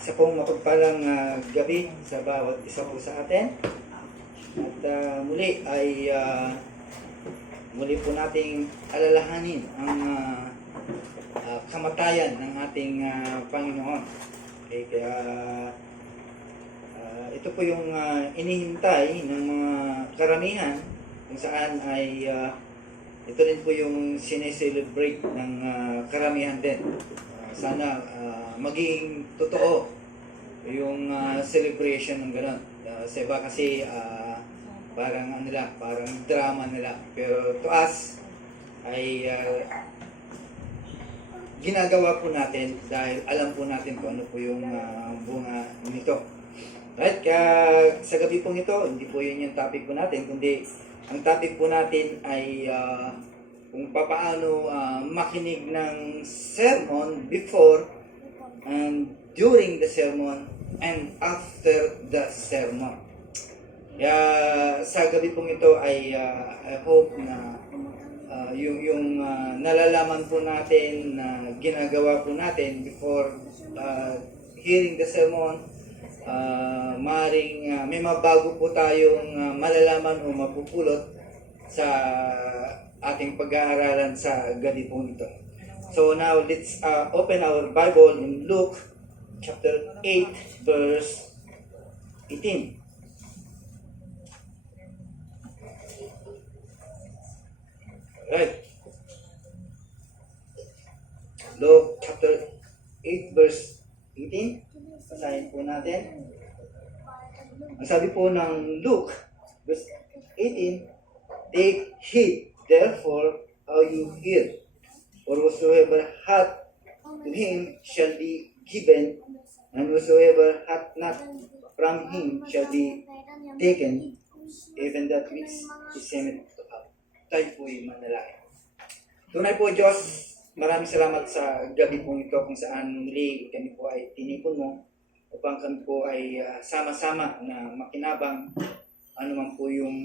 Isa pong mapagpalang gabi sa bawat isa po sa atin. At muli ay muli po nating alalahanin ang kamatayan ng ating Panginoon. Okay, kaya ito po yung inihintay ng mga karamihan kung saan ay ito rin po yung sineselebrate ng karamihan din. Sana maging totoo yung celebration ng gano'n. Sa iba kasi parang parang drama nila. Pero to us ay ginagawa po natin dahil alam po natin kung ano po yung bunga nito. Right? Kaya sa gabi pong ito, hindi po yun yung topic po natin, kundi ang topic po natin ay kung paano makinig ng sermon before and during the sermon and after the sermon. Kaya sa gabi pong ito ay I hope na yung nalalaman po natin na ginagawa po natin before hearing the sermon, maaaring may mabago po tayong malalaman o mapupulot sa ating pag-aaralan sa gabi po ito. So now let's open our Bible in Luke chapter 8 verse 18. Right. Luke chapter 8 verse 18. Basahin po natin. Ang sabi po ng Luke verse 18, "Take heed therefore how you hear. For whosoever hath to him shall be given, and whosoever hath not from him shall be taken, even that which is sent to us." Tayo po'y manalangin. Tunay po Diyos, maraming salamat sa gabi pong ito kung saan muli kami po ay tinipon mo upang kami po ay sama-sama na makinabang anuman po yung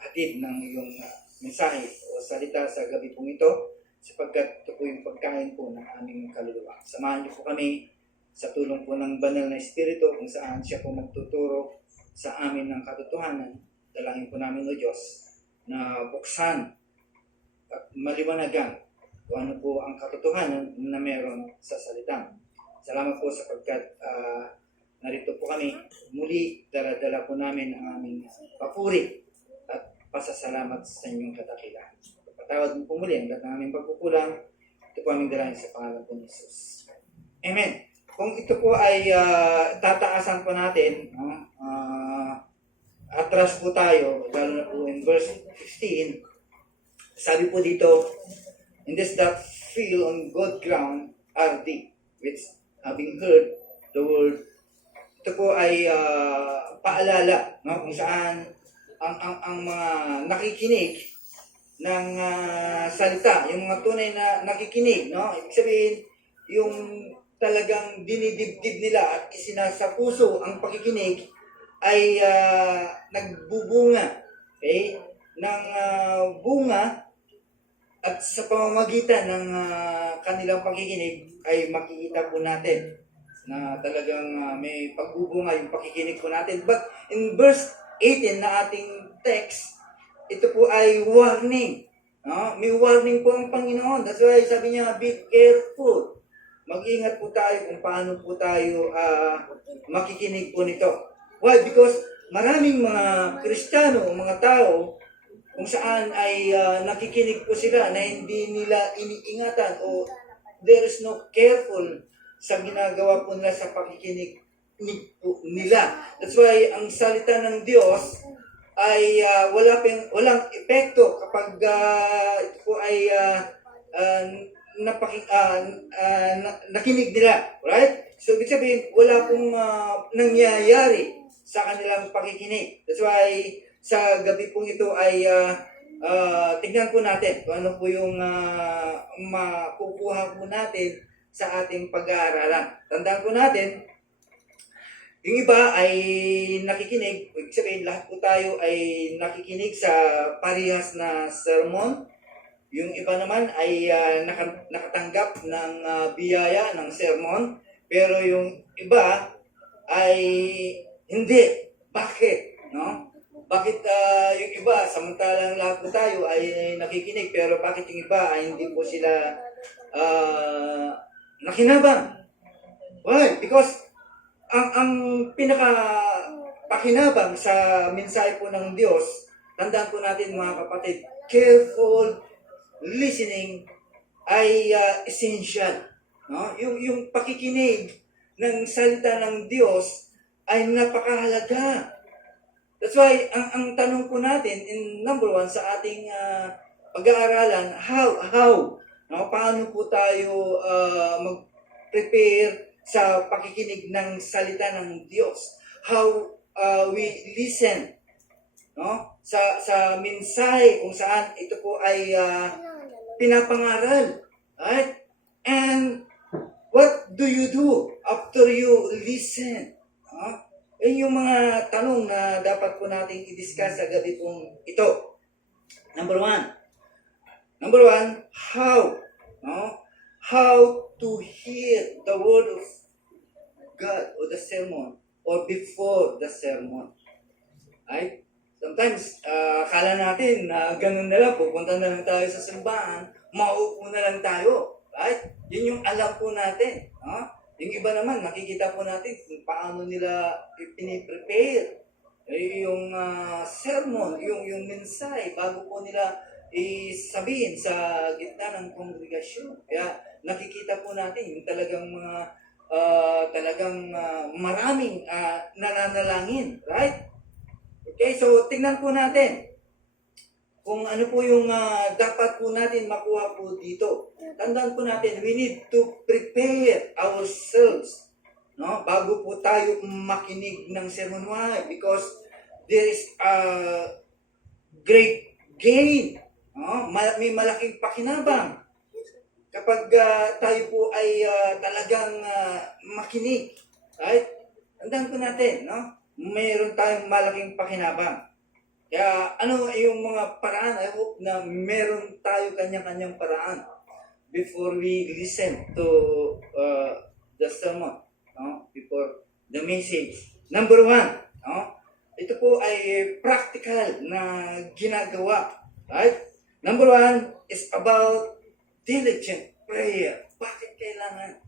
hatid ng iyong mensahe o salita sa gabi pong ito, sapagkat ito po yung pagkain po ng aming kaluluwa. Samahan niyo po kami sa tulong po ng banal na Espiritu kung saan siya po magtuturo sa amin ng katotohanan. Dalangin po namin o Diyos na buksan at maliwanagan kung ano po ang katotohanan na meron sa salita. Salamat po sapagkat narito po kami. Muli, dala-dala po namin ang aming papuri at pasasalamat sa inyong kadakilaan. Patawad mo po muli ang lahat ng aming pagkukulang. Ito po aming dalangin sa pangalan po ni Jesus. Amen. Kung ito po ay tataasan po natin, atras po tayo, lalo na po in verse 15, sabi po dito, "In this that feel on good ground are they, which having heard the word." Ito po ay paalala, no? Kung saan ang mga nakikinig ng salita, yung mga tunay na nakikinig, no? Ibig sabihin, yung talagang dinidibdib nila at isinasapuso ang pakikinig ay nagbubunga, okay? Ng bunga, at sa pamamagitan ng kanilang pakikinig ay makikita po natin na talagang may pagbubunga yung pakikinig po natin. But in verse 18 na ating text, ito po ay warning. No? May warning po ang Panginoon. That's why sabi niya, be careful. Mag-ingat po tayo kung paano po tayo makikinig po nito. Why? Because maraming mga Kristiyano, mga tao, kung saan ay nakikinig po sila na hindi nila iniingatan o there is no careful sa ginagawa po nila sa pakikinig nila. That's why ang salita ng Diyos ay walang epekto kapag ito po ay nakinig nila. Right? So, ibig sabihin, wala pong nangyayari sa kanilang pakikinig. That's why sa gabi pong ito ay tingnan po natin kung ano po yung makukuha po natin sa ating pag-aaralan. Tandaan po natin, yung iba ay nakikinig, ibig sabihin lahat po tayo ay nakikinig sa parehas na sermon. Yung iba naman ay nakatanggap ng biyaya ng sermon. pero yung iba ay hindi. Bakit? No? Bakit yung iba, samantalang lahat po tayo ay nakikinig, pero bakit yung iba ay hindi po sila nakinabang? Why? Because ang pinaka pakinabang sa mensahe po ng Diyos, tandaan po natin mga kapatid, careful listening ay essential. No? Yung pakikinig ng salita ng Diyos ay napakahalaga. That's why, ang tanong po natin, in number one, sa ating pag-aaralan, how? No? Paano po tayo mag-prepare sa pakikinig ng salita ng Diyos? How we listen, no? Sa mensahe kung saan ito po ay pinapangaral. Right? And what do you do after you listen? No? Yung mga tanong na dapat po nating i-discuss sa gabi pong ito. Number one, how? No? How to hear the word of God or the sermon or before the sermon. Right? Sometimes, akala natin na ganun na lang, pupunta na lang tayo sa simbahan, maupo na lang tayo. Right? Yun yung alam po natin. No? Yung iba naman, nakikita po natin kung paano nila piniprepare yung sermon, yung mensahe bago po nila isabihin sa gitna ng kongregasyon. Kaya nakikita po natin yung talagang mga maraming nananalangin. Right? Okay, so tingnan po natin kung ano po yung dapat po natin makuha po dito. Tandaan po natin, we need to prepare ourselves, no? Bago po tayo makinig ng sermon. Why? Because there is a great gain. No? May malaking pakinabang kapag tayo po ay talagang makinig. Right? Tandaan po natin, no? Mayroon tayong malaking pakinabang. Kaya ano yung mga paraan? I hope na meron tayo kanya-kanyang paraan before we listen to the sermon, no? Before the message. Number one, no? Ito po ay practical na ginagawa. Right? Number one is about diligent prayer. Bakit kailangan?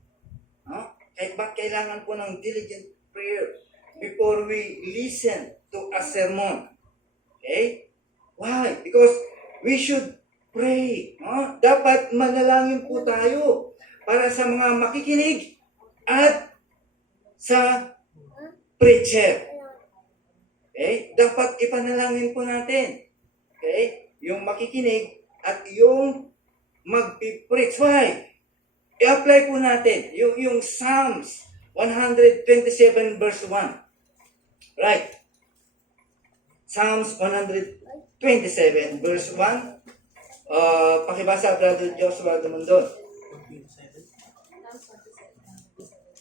No? Bakit kailangan po ng diligent prayer before we listen to a sermon? Okay? Why? Because we should pray. No? Dapat manalangin po tayo para sa mga makikinig at sa preacher. Okay? Dapat ipanalangin po natin. Okay? Yung makikinig at yung magpipreach. Why? I-apply po natin yung Psalms 127 verse 1. Right? Psalms 127 verse 1. Pakibasa, Brother Joshua Dumundon.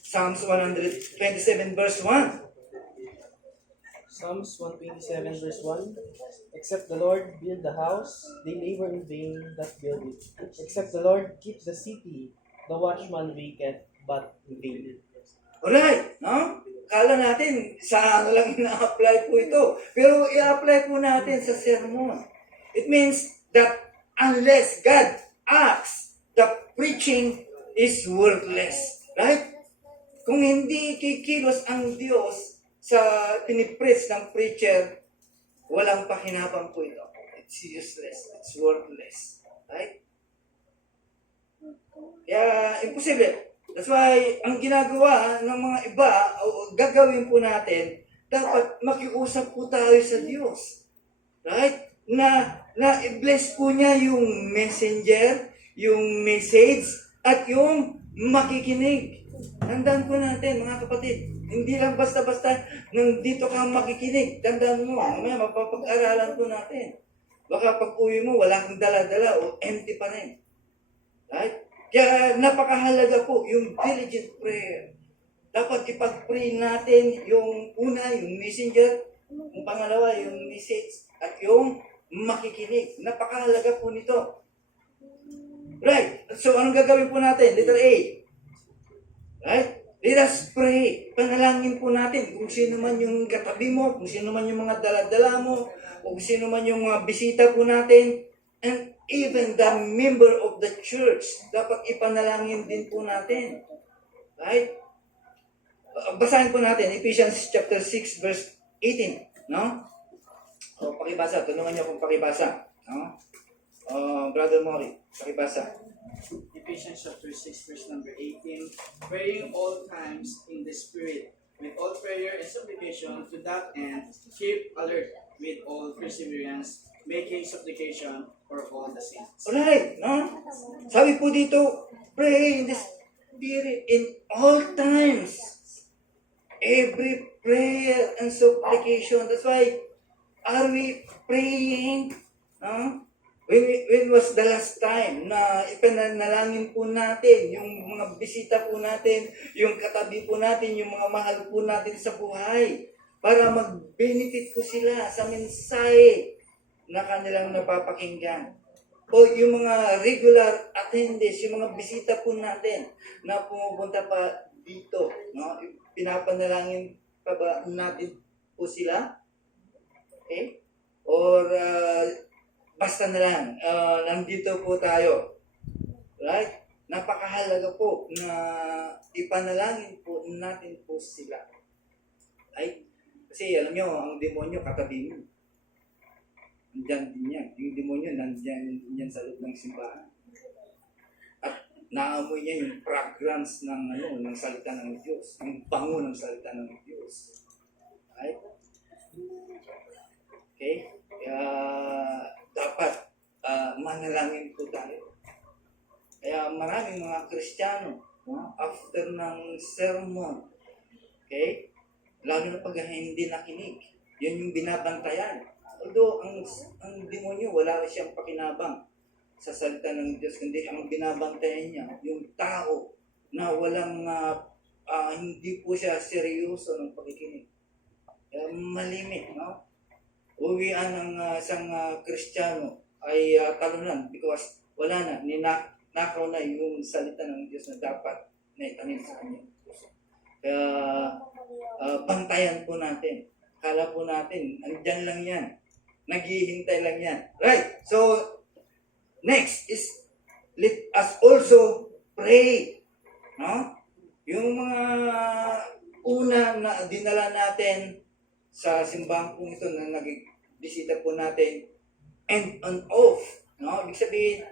Psalms 127 verse 1. Psalms 127 verse 1. Except the Lord build the house, they labor in vain that build it. Except the Lord keeps the city, the watchman waketh but in vain. Alright, no? Kala natin sa ano lang ina-apply po ito. Pero i-apply po natin sa sermon. It means that unless God acts, the preaching is worthless. Right? Kung hindi kikilos ang Diyos sa pinipreach ng preacher, walang pakinabang po ito. It's useless. It's worthless. Right? Kaya, imposible. That's why, ang ginagawa ng mga iba, o gagawin po natin, dapat makiusap po tayo sa Diyos. Right? Na i-bless po niya yung messenger, yung message, at yung makikinig. Tandaan po natin, mga kapatid, hindi lang basta-basta nang dito ka makikinig. Tandaan mo, mamaya mapapag-aralan po natin. Baka pag uwi mo, wala kang dala-dala o empty pa rin. Right? Kaya napakahalaga po yung diligent prayer. Dapat ipag-pray natin yung una, yung messenger, yung pangalawa, yung message, at yung makikinig. Napakahalaga po nito. Right. So, anong gagawin po natin? Letter A. Right? Let us pray. Panalangin po natin kung sino man yung katabi mo, kung sino man yung mga daladala mo, kung sino man yung mga bisita po natin, and even the member of the church, dapat ipanalangin din po natin. Right? Basahin po natin, Ephesians chapter 6, verse 18. No? O, pakibasa. Tulungan niyo akong pakibasa. No? Brother Mori, pakibasa. Ephesians chapter 6, verse number 18, praying all times in the Spirit, with all prayer and supplication to that end, keep alert with all perseverance, making supplication for all the saints. Alright, no? Sabi po dito, pray in the Spirit in all times. Every prayer and supplication. That's why, are we praying? No? When was the last time na ipanalangin po natin yung mga bisita po natin, yung katabi po natin, yung mga mahal po natin sa buhay para mag-benefit po sila sa mensahe na kanilang napapakinggan. O yung mga regular attendees, yung mga bisita po natin na pumupunta pa dito, no? Pinapanalangin pa ba natin po sila? Okay? Or basta na lang, nandito po tayo. Right? Napakahalaga po na ipanalangin po natin po sila. Right? Kasi alam nyo, ang demonyo katabi mo. Nandiyan din yan. Yung demonyo nandiyan sa loob ng simbahan. At naamoy niya yung fragrance ng salita ng Diyos. Yung bango ng salita ng Diyos. Right? Okay? Kaya dapat manalangin po tayo. Kaya maraming mga Kristiyano, after ng sermon, okay, lalo na pag hindi nakinig, yun yung binabantayan. Although ang demonyo wala siyang pakinabang sa salita ng Diyos, kundi ang binabantayan niya, yung tao na walang, hindi po siya seryoso ng pakikinig. Kaya malimit, no? Uwian ng isang Kristiyano ay talunan because wala na, ninakaw na yung salita ng Diyos na dapat na itanim sa kanya. Kaya bantayan po natin. Kala po natin, andyan lang yan. Naghihintay lang yan. Right, so next is let us also pray. No? Yung mga una na dinala natin sa simbahan po ito na nag-bisita po natin and on off. No? Ibig sabihin,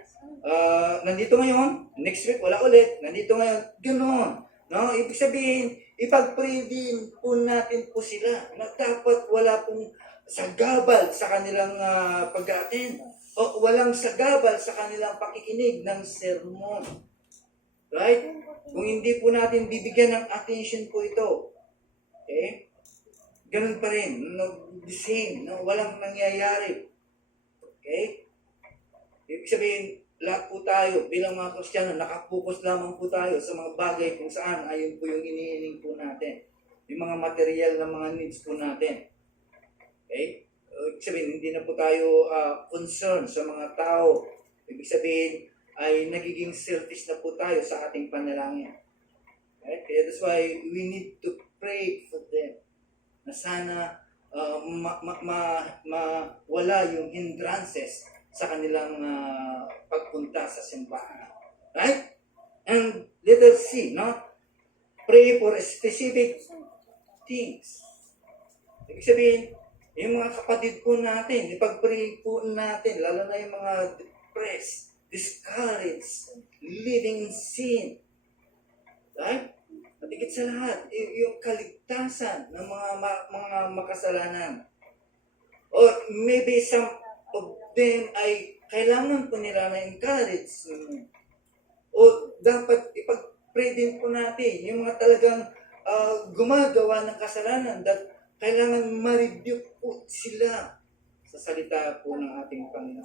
nandito ngayon, next week wala ulit, nandito ngayon, ganoon. No? Ibig sabihin, ipag-pray din po natin po sila na dapat wala pong sagabal sa kanilang pag-attend o walang sagabal sa kanilang pakikinig ng sermon. Right? Kung hindi po natin bibigyan ng attention po ito, okay? Ganun pa rin, the same, walang nangyayari. Okay? Ibig sabihin, lahat po tayo bilang mga Kristiyano, nakapokus lamang po tayo sa mga bagay kung saan ayun po yung iniining po natin. Yung mga material na mga needs po natin. Okay? Ibig sabihin, hindi na po tayo concerned sa mga tao. Ibig sabihin, ay nagiging selfish na po tayo sa ating panalangin. Okay? Kaya that's why we need to pray for them. Na sana wala yung hindrances sa kanilang pagpunta sa simbahan. Right? And let us see, no? Pray for specific things. Ibig sabihin, yung mga kapatid po natin, ipag-pray po natin, lalo na yung mga depressed, discouraged, living in sin. Right? At higit sa lahat, yung kaligtasan ng mga makasalanan. Or maybe some of them ay kailangan po nila na encourage. O dapat ipag-pray din po natin yung mga talagang gumagawa ng kasalanan that kailangan ma-rebuke po sila sa salita po ng ating Panginoon.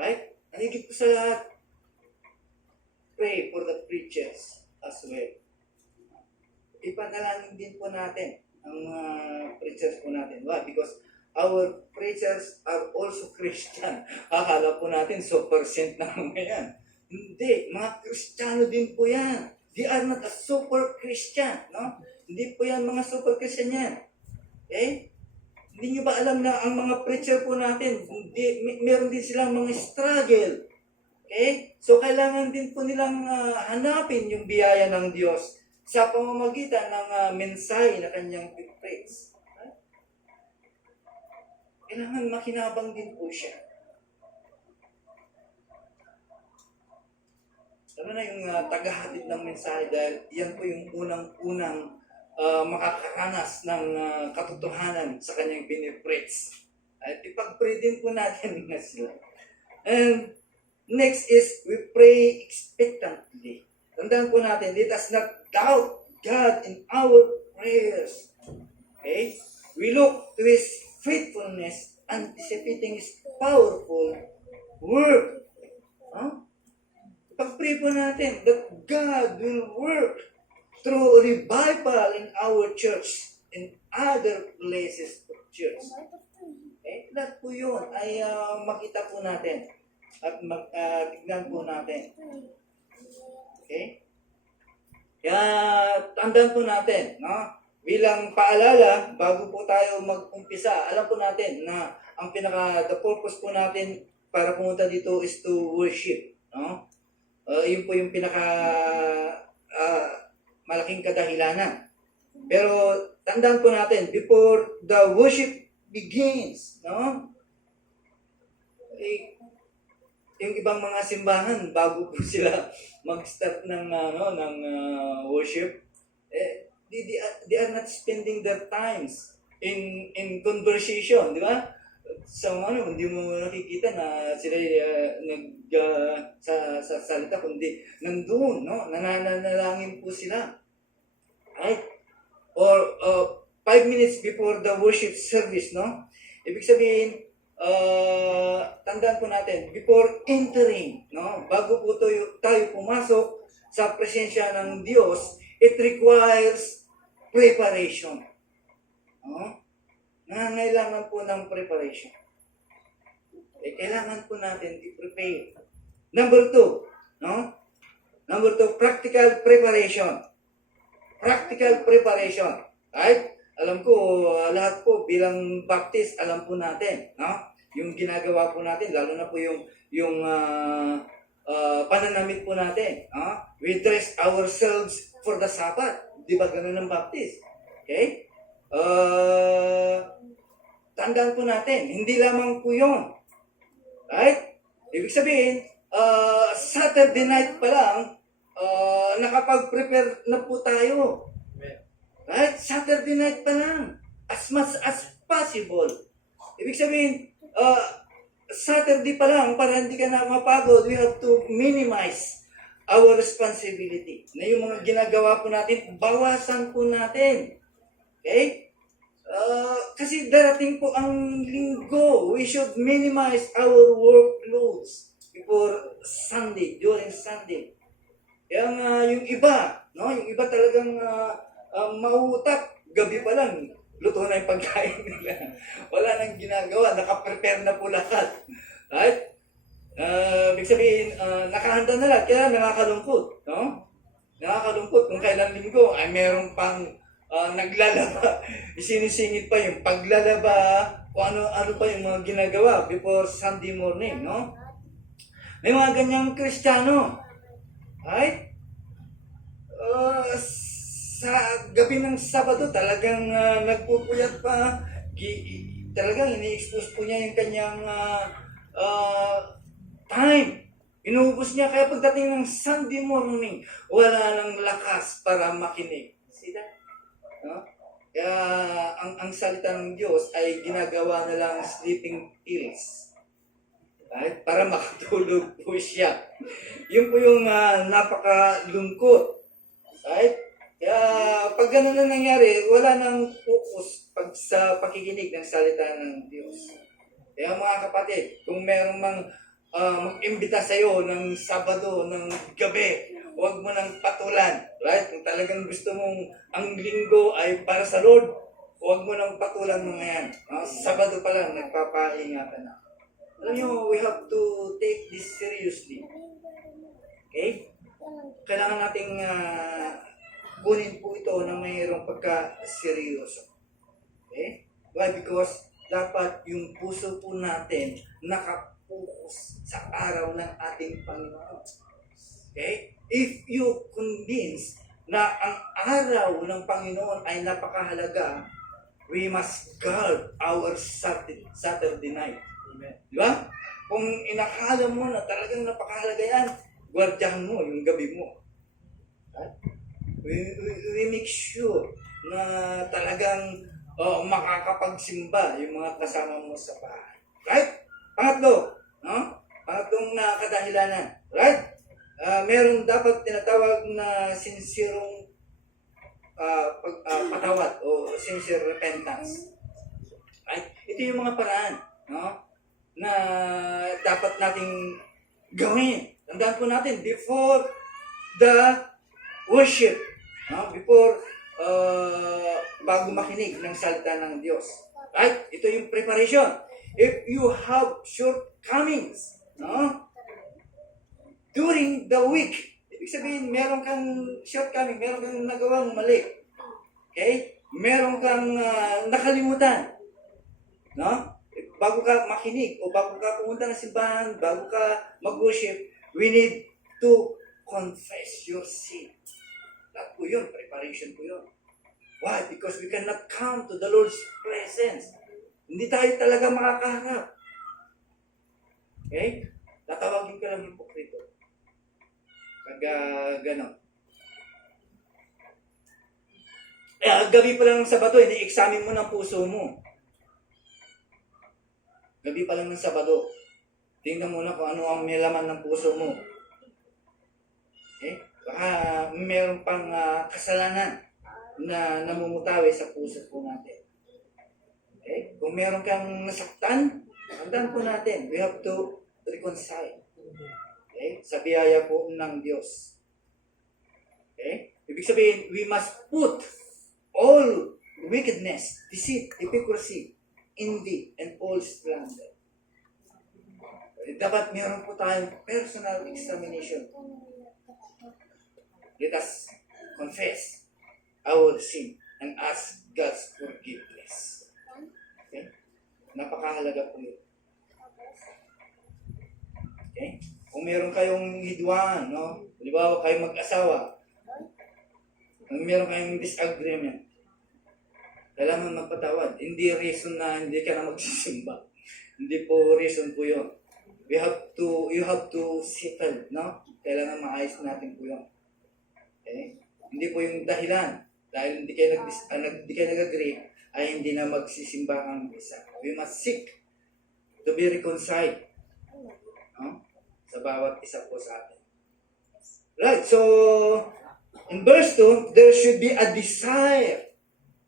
Right? Ang higit po sa lahat, pray for the preachers as well. Ipanalangin din po natin ang mga preachers po natin. Why? Because our preachers are also Christian. Akala po natin so percent na mga yan. Hindi, mga Kristiyano din po yan. They are not a super Christian, no? Hindi po yan mga super Christian yan. Okay? Hindi nyo ba alam na ang mga preacher po natin, meron din silang mga struggle. Okay? So, kailangan din po nilang hanapin yung biyaya ng Diyos sa pamamagitan ng mensahe na kanyang preach. Kailangan makinabang din po siya. Tama na yung tagahatid ng mensahe dahil yan po yung unang-unang makakaranas ng katotohanan sa kanyang pinipreach. At ipag-pray din po natin na sila. And next is, we pray expectantly. Tandaan po natin, let us not doubt God in our prayers. Okay? We look to His faithfulness, anticipating His powerful work. Huh? Pag-pray po natin that God will work through revival in our church and other places of church. Okay? Lahat po yun ay makita po natin at tignan po natin. Okay? Kaya tandaan po natin, no? Bilang paalala, bago po tayo mag-umpisa, alam po natin na ang the purpose po natin para pumunta dito is to worship, no? Yun po yung malaking kadahilanan. Pero tandaan po natin, before the worship begins, no? Yung ibang mga simbahan, bago po sila mag-start ng worship, they are not spending their times in conversation, di ba? So hindi mo nakikita na sila sa salita, kundi nandun, no? Nananalangin po sila. Right? Or 5 minutes before the worship service, no? Ibig sabihin, tandaan po natin, before entering, no? Bago po tayo pumasok sa presensya ng Diyos, it requires preparation. No? Nangangailangan po ng preparation. Kailangan po natin i-prepare. Number 2, no? Number 2, practical preparation. Practical preparation. Right? Alam ko, lahat po bilang Baptist, alam po natin, no? Yung ginagawa po natin, lalo na po yung pananamit po natin. No? We dress ourselves for the Sabbath. Di ba ganun ang Baptist? Okay? Tandaan po natin, hindi lamang po yun. Right? Ibig sabihin, Saturday night pa lang, nakapag-prepare na po tayo. Right? Saturday night pa lang. As much as possible. Ibig sabihin, Saturday pa lang, para hindi ka na mapagod, we have to minimize our responsibility. Na yung mga ginagawa po natin, bawasan po natin. Okay? Kasi darating po ang linggo. We should minimize our workloads before Sunday, during Sunday. Kaya yung iba, no? Yung iba talagang mauutap. Gabi pa lang, luto na yung pagkain nila. Wala nang ginagawa, nakaprepare na po lahat. Right? Ibig sabihin, nakahanda na lahat, kaya nakakalungkot. No? Nakakalungkot kung kailan linggo ay meron pang naglalaba. Isinisingit pa yung paglalaba, o ano pa yung mga ginagawa before Sunday morning, no? May mga ganyang Kristiyano. Right? Sa gabi ng Sabado, talagang nagpupuyat pa. Talagang ini-expose po niya yung kanyang time. Inuubos niya, kaya pagdating ng Sunday morning, wala nang lakas para makinig. See that? No? Kaya ang salita ng Diyos ay ginagawa na lang sleeping pills. Right? Para makatulog po siya. Yun po yung napakalungkot. Right? Kaya pag gano'n na nangyari, wala nang focus sa pakikinig ng salita ng Diyos. Kaya mga kapatid, kung merong mag-imbita sa'yo ng Sabado, ng gabi, huwag mo nang patulan. Right? Kung talagang gusto mong ang linggo ay para sa Lord, huwag mo nang patulan mga yan. Sabado pa lang, nagpapaingatan na. Alam nyo, we have to take this seriously. Okay? kailangan nating kunin po ito na mayroong pagka-seryoso. Okay? Why? Because dapat yung puso po natin nakapokus sa araw ng ating Panginoon. Okay? If you convince na ang araw ng Panginoon ay napakahalaga, we must guard our Saturday night. Amen. Di ba? Kung inakala mo na talagang napakahalaga yan, gwardiyahan mo yung gabi mo. Right? We make sure na talagang makakapagsimba yung mga kasama mo sa bahay. Right? Pangatlo, no? Pangatlong na kadahilanan. Right? Meron dapat tinatawag na sincerong patawad o sincere repentance. Right? Ito yung mga paraan, no? Na dapat nating gawin. Tandaan po natin, before the worship, no? Before bago makinig ng salita ng Diyos. Right? Ito yung preparation. If you have shortcomings, no? During the week, ibig sabihin, meron kang shortcoming, meron kang nagawang mali. Okay? Meron kang nakalimutan. No? Bago ka makinig o bago ka pumunta ng simbahan, bago ka mag-worship, we need to confess your sin. Lahat po yun, preparation po yun. Why? Because we cannot come to the Lord's presence. Hindi tayo talaga makakaharap. Okay? Tatawagin ka lang hipokrito. Gano'n. Gabi pa lang ng Sabado, hindi examine mo ng puso mo. Gabi pa lang ng Sabado, tingnan mo na kung ano ang may laman ng puso mo. Okay? Baka meron pang kasalanan na namumutawi sa puso po natin. Okay? Kung meron kang nasaktan, tandaan po natin, we have to reconcile. Okay? Sa biyaya po ng Diyos. Okay? Ibig sabihin, we must put all wickedness, deceit, hypocrisy, envy, and all slander. Dapat meron po tayong personal examination. Let us confess our sin and ask God's forgiveness. Okay? Napakahalaga po yun. Okay? Kung meron kayong hidwaan, no? Halimbawa kayong mag-asawa, meron kayong disagreement, kailangan magpatawad. Hindi reason na hindi ka na magsisimba. Hindi po reason po yun. You have to settle, no? Kailangan maayos natin po yun. Okay? Hindi po yung dahilan. Dahil hindi kayo nag-agree, ay hindi na magsisimba ang isa. We must seek to be reconciled. No? Sa bawat isa po sa atin. Right, so in verse 2, there should be a desire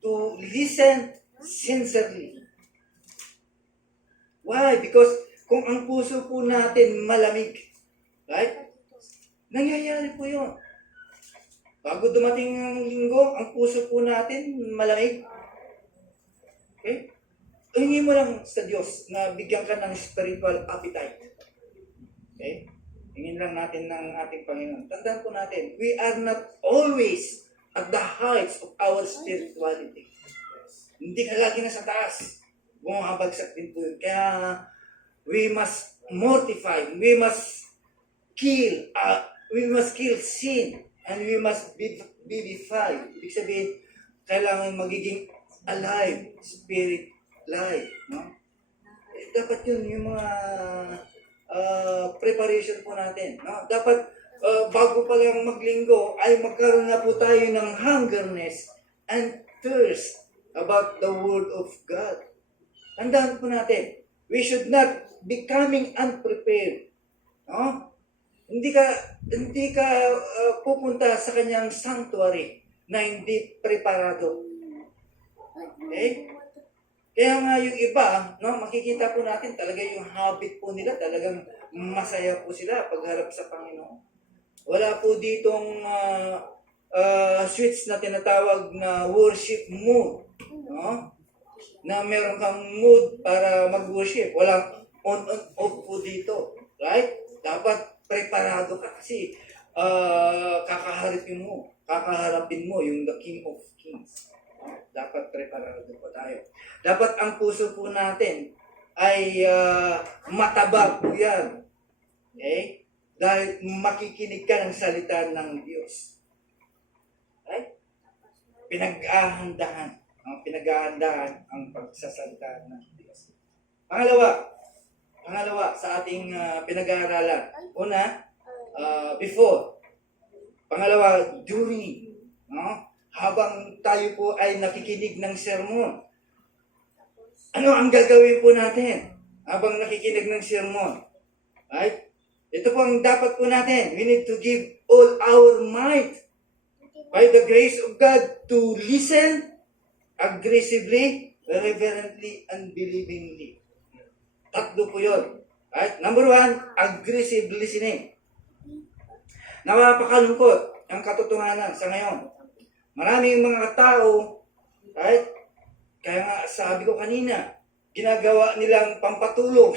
to listen sincerely. Why? Because kung ang puso po natin malamig, right? Nangyayari po yun. Bago dumating ang linggo, ang puso po natin malamig. Okay? Hingi mo lang sa Diyos na bigyan ka ng spiritual appetite. Okay? Hingin lang natin ng ating Panginoon. Tandaan po natin, we are not always at the heights of our spirituality. Hindi ka lagi na sa taas. Bumabagsak din po yun. Kaya, we must mortify, we must kill sin, and we must vivify. Ibig sabihin, kailangan magiging alive, spirit life. No? Dapat yun yung mga preparation po natin. No? Dapat bago pa lang maglinggo ay magkaroon na po tayo ng hungerness and thirst about the Word of God. Tandaan po natin, we should not be coming unprepared. No? Hindi ka pupunta sa kanyang sanctuary na hindi preparado. Okay? Kaya nga yung iba, no, makikita po natin talaga yung habit po nila, talagang masaya po sila pagharap sa Panginoon. Wala po ditong switch na tinatawag na worship mood. No? Na meron kang mood para mag-worship. Walang on and off po dito. Right? Dapat preparado ka kasi kakaharapin mo yung the King of Kings. Dapat preparado po tayo. Dapat ang puso po natin ay mataba po yan. Okay? Dahil makikinig ka ng salita ng Diyos. Right? Pinag-ahandahan ang pagsasalita ng Diyos. Pangalawa sa ating pinag-aaralan. Una, before. Pangalawa, during. No? Habang tayo po ay nakikinig ng sermon. Ano ang gagawin po natin habang nakikinig ng sermon? Right? Ito po ang dapat po natin. We need to give all our might by the grace of God to listen aggressively, reverently, and believingly. Tatlo po yun. Right? Number one, aggressive listening. Napakalungkot ang katotohanan sa ngayon. Maraming mga tao, right? Kaya nga sabi ko kanina, ginagawa nilang pampatulog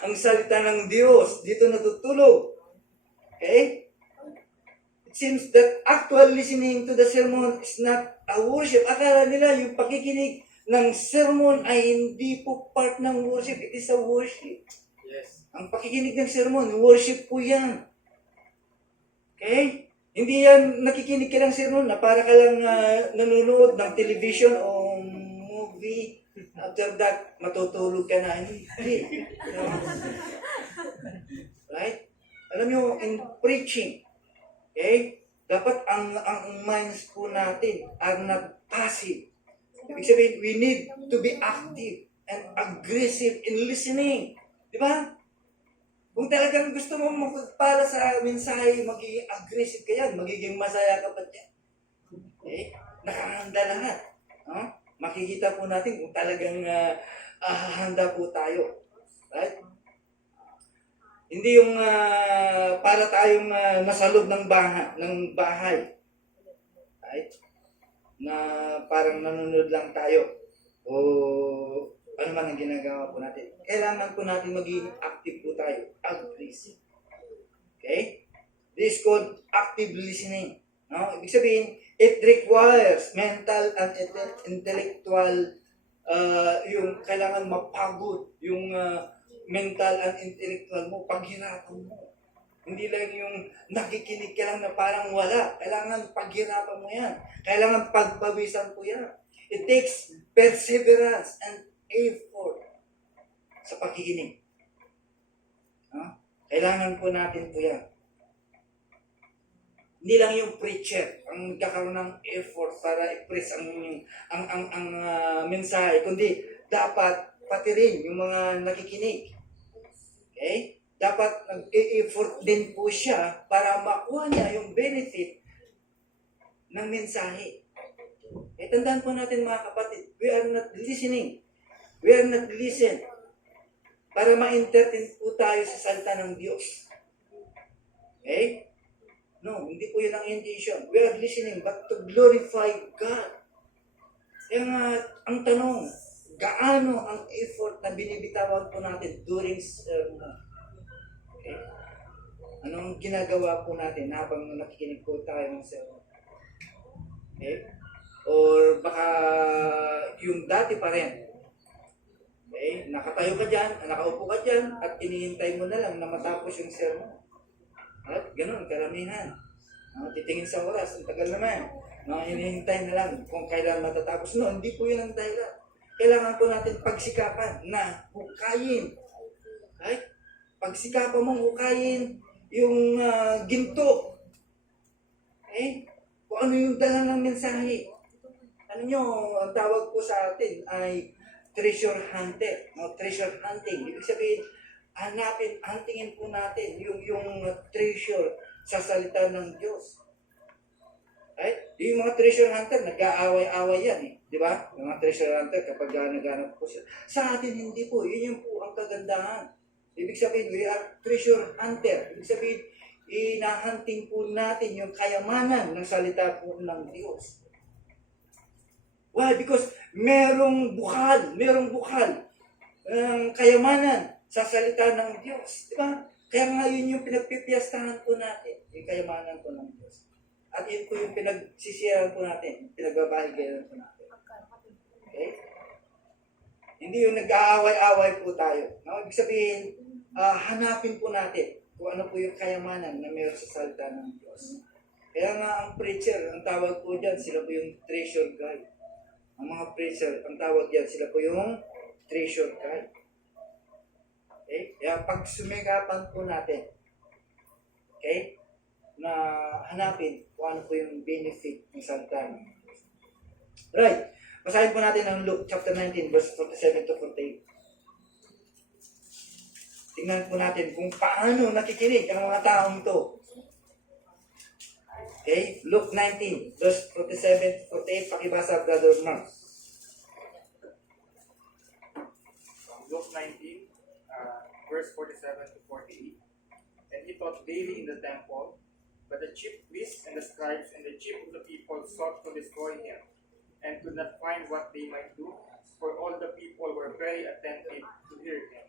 ang salita ng Diyos. Dito natutulog. Okay? It seems that actual listening to the sermon is not a worship. Akala nila yung pakikinig ng sermon ay hindi po part ng worship. It is a worship. Yes. Ang pakikinig ng sermon, worship po yan. Okay? Hindi yan nakikinig ka ng sermon na para ka lang nanonood ng television o movie. After that, matutulog ka na. Hindi. Right? Alam nyo, in preaching, okay? Dapat ang minds po natin are not passive. Ibig sabihin, we need to be active and aggressive in listening. Di ba? Kung talagang gusto mo para sa mensahe, magiging aggressive ka yan, magiging masaya ka pa dyan. Okay? Nakahanda lahat. No? Makikita po natin kung talagang handa po tayo. Right? Hindi yung para tayong nasa loob ng bahay. Right? Na parang nanonood lang tayo. O ano man ang ginagawa po natin. Kailangan po natin maging active po tayo. Aggressive. Okay? This is called active listening. No? Ibig sabihin, it requires mental and intellectual, yung kailangan mapagod, yung mental and intellectual mo, paghirapan mo. Hindi lang yung nakikinig ka lang na parang wala. Kailangan paghirapan mo yan. Kailangan pagpawisan po yan. It takes perseverance and effort sa pakikinig. Kailangan po natin po yan. Hindi lang yung preacher ang kakaroon ng effort para i-press ang mensahe, kundi dapat pati rin yung mga nakikinig. Okay? Dapat nag-effort din po siya para makuha niya yung benefit ng mensahe. Tandaan po natin mga kapatid, we are not listening. We are not listen para ma-entertain po tayo sa salita ng Diyos. Okay? No, hindi po yun ang intention. We are listening but to glorify God. Kaya nga, ang tanong, gaano ang effort na binibitawan po natin during sermon? Okay? Anong ginagawa po natin habang nakikinig po tayo ng sermon? Okay? Or baka yung dati pa rin. Okay? Nakatayo ka dyan, nakaupo ka dyan, at inihintay mo na lang na matapos yung sermon. At ganun, karamihan. Titingin sa oras, ang tagal naman. Inihintay na lang kung kailan matatapos. No, hindi po yun ang dahilan. Kailangan po natin pagsikapan na hukayin. Right? Pagsikapan mong hukayin yung ginto. Okay? Kung ano yung dala ng mensahe. Ano nyo, ang tawag po sa atin ay treasure hunter. No, treasure hunting. Ibig sabihin, huntingin po natin yung treasure sa salita ng Diyos. Right? Yung mga treasure hunter, nag-aaway-aaway yan eh. Di ba? Yung mga treasure hunter, kapag naghanap po sila. Sa atin, hindi po. Yun yung po ang kagandahan. Ibig sabihin, we are treasure hunter. Ibig sabihin, hinahunting po natin yung kayamanan ng salita po ng Diyos. Why? Because merong bukal kayamanan sa salita ng Diyos. Di ba? Kaya nga yun yung pinagpipiyastahan po natin. Yung kayamanan po ng Diyos. At yun po yung pinagsisiyahan po natin, pinagbabahigayan po natin. Okay? Hindi yung nag-aaway-away po tayo. No? Ibig sabihin, hanapin po natin kung ano po yung kayamanan na meron sa salita ng Diyos. Kaya nga ang preacher, ang tawag po dyan, sila po yung treasure guide. Ang mga preacher, ang tawag dyan, sila po yung treasure guide. Okay? Kaya pag sumigapan po natin, okay, na hanapin kung ano po yung benefit ng salita ng Diyos. Right. Basahin po natin ang Luke chapter 19, verse 47 to 48. Tingnan po natin kung paano nakikinig ang mga taong to. Okay, Luke 19, verse 47 to 48, pakibasa, Brother Mark. Luke 19, verse 47 to 48. And he taught daily in the temple, but the chief priests and the scribes and the chief of the people sought to destroy him, and could not find what they might do, for all the people were very attentive to hear him.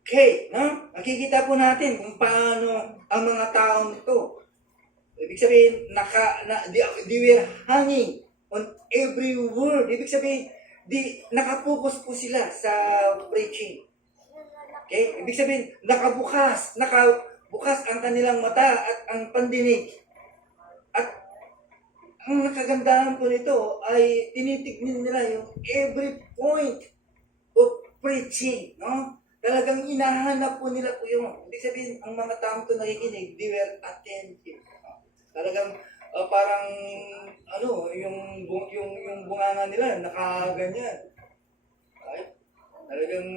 Okay, no? Nakikita po natin kung paano ang mga taong to. Ibig sabihin, they were hanging on every word. Ibig sabihin, nakapokus po sila sa preaching. Okay? Ibig sabihin, nakabukas ang kanilang mata at ang pandinig. At ang nakagandahan po nito ay tinitignan nila yung every point of preaching. No? Talagang inahanap po nila po yun. Ibig sabihin, ang mga taong to nakikinig, they were attentive. Talagang parang yung bunganga nila nakaganyan. Right? Talagang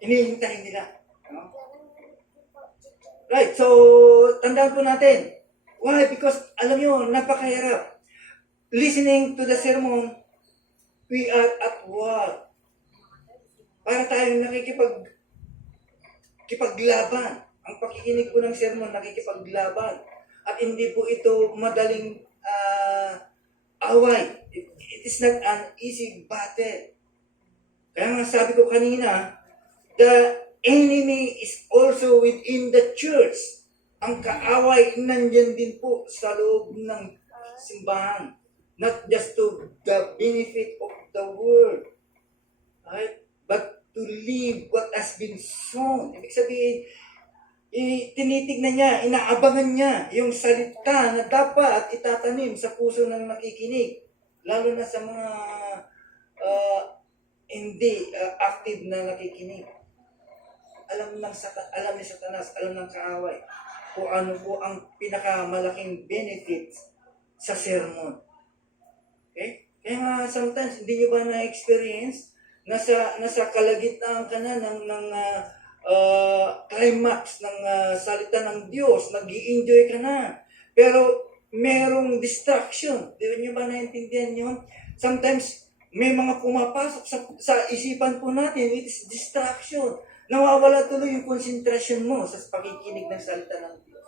inihintayin nila. No? Right, so tandaan po natin. Why? Because alam nyo, napakahirap. Listening to the sermon, we are at war. Para tayong nakikipaglaban. Ang pakikinig po ng sermon, nakikipaglaban. At hindi po ito madaling away. It is not an easy battle. Kaya nga sabi ko kanina, the enemy is also within the church. Ang kaaway nandyan din po sa loob ng simbahan. Not just to the benefit of the world. Right? But to live what has been sown. Ibig sabihin, tinitignan niya, inaabangan niya yung salita na dapat itatanim sa puso ng nakikinig. Lalo na sa mga hindi active na nakikinig. Alam ni Satanas, alam ng kaaway kung ano po ang pinakamalaking benefit sa sermon. Okay? Kaya nga sometimes, hindi nyo ba na-experience nasa kalagitnaan ka na ng climax ng salita ng Diyos, nag-i-enjoy ka na. Pero merong distraction. Di nyo ba naintindihan yun? Sometimes, may mga pumapasok sa isipan po natin, it is distraction. Nawawala tuloy yung konsentrasyon mo sa pakikinig ng salita ng Diyos.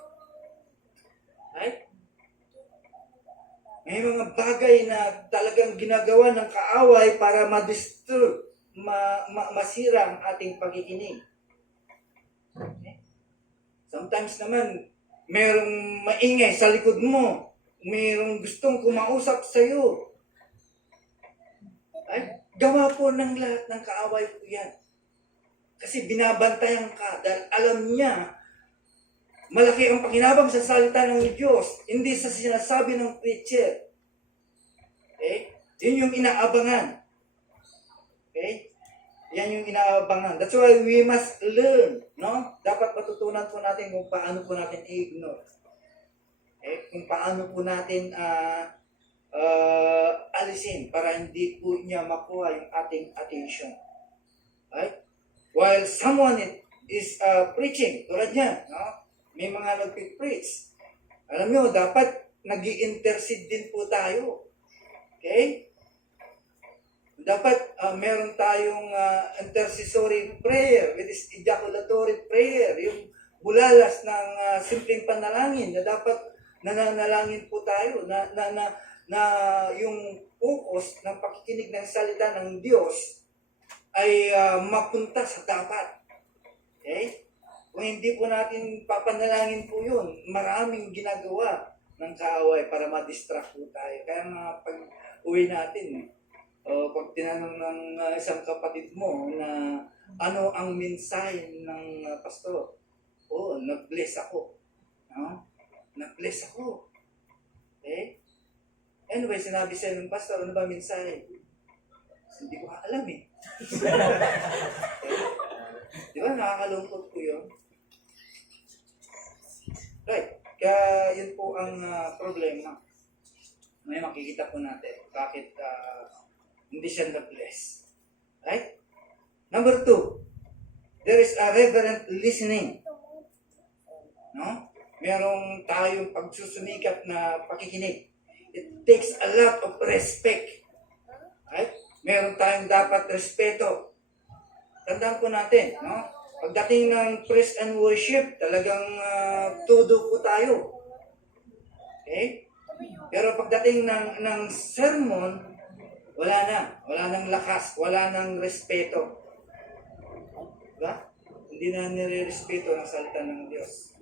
Right? May mga bagay na talagang ginagawa ng kaaway para ma-disturb, masira ang ating pakikinig. Okay? Sometimes naman, merong maingay sa likod mo. Merong gustong kumausap sa iyo. Ay, gawa po ng lahat ng kaaway po yan. Kasi binabantayan ka dahil alam niya malaki ang pakinabang sa salita ng Diyos, hindi sa sinasabi ng preacher. Okay? Yun yung inaabangan. Okay? Yan yung inaabangan. That's why we must learn. No? Dapat matutunan po natin kung paano po natin i-ignore. Okay? Kung paano po natin alisin para hindi po niya makuha yung ating attention. Right? While someone is preaching, tulad niya, no? May mga nagpipreach. Alam nyo, dapat nag-i-intercede din po tayo. Okay? Dapat meron tayong intercessory prayer, which is ejaculatory prayer, yung bulalas ng simpleng panalangin na dapat nananalangin po tayo na yung focus ng pakikinig ng salita ng Diyos ay mapunta sa dapat. Okay? Kung hindi po natin papanalangin po yun, maraming ginagawa ng kaaway para ma-distract po tayo. Kaya nga pag uwi natin, o pag tinanong ng isang kapatid mo na ano ang mensahe ng pastor, nag-bless ako. No? Nag-bless ako. Okay? Anyway, sinabi sa'yo ng pastor, ano ba mensahe? Hindi ko alam eh. Di ba, nakakalungkot po yun? Right. Kaya yun po ang problema. May makikita po natin bakit hindi siya na-bless. Right? Number 2, there is a reverent listening. No? Merong tayong pagsusumikap na pakikinig. It takes a lot of respect. Right? Meron tayong dapat respeto. Tandaan po natin, no? Pagdating ng praise and worship, talagang todo po tayo. Okay? Pero pagdating ng sermon, wala na. Wala nang lakas, wala nang respeto. Diba? Hindi na nire-respeto ang salita ng Diyos.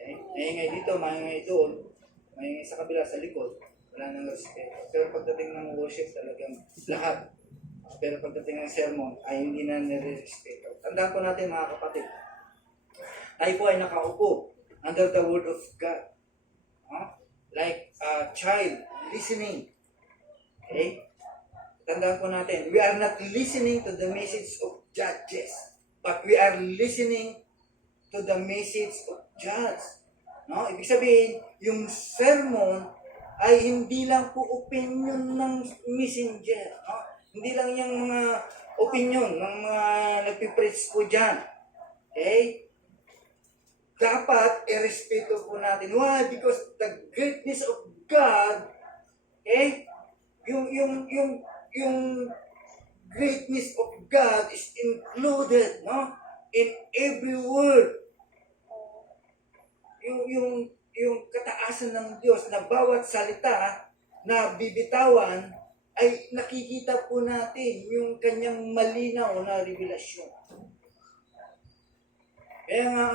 Okay? Maingay dito, maingay doon, maingay sa kabila, sa likod, wala nang respeto. Pero pagdating ng worship, talagang lahat. Pero pagdating ng sermon, ay hindi na nire-respeto. Tandaan po natin mga kapatid, tayo po ay nakaupo under the word of God. Like a child listening. Okay? Tandaan po natin, we are not listening to the message of judges, but we are listening to the message of judge. No? Ibig sabihin, yung sermon ay hindi lang po opinion ng messenger. No? Hindi lang yung mga opinion ng mga nagpipreach po dyan. Okay? Dapat i-respeto po natin. Why? Because the greatness of God, okay? Yung greatness of God is included, no? In every word. Yung kataasan ng Diyos na bawat salita na bibitawan ay nakikita po natin yung kanyang malinaw na revelasyon. Kaya nga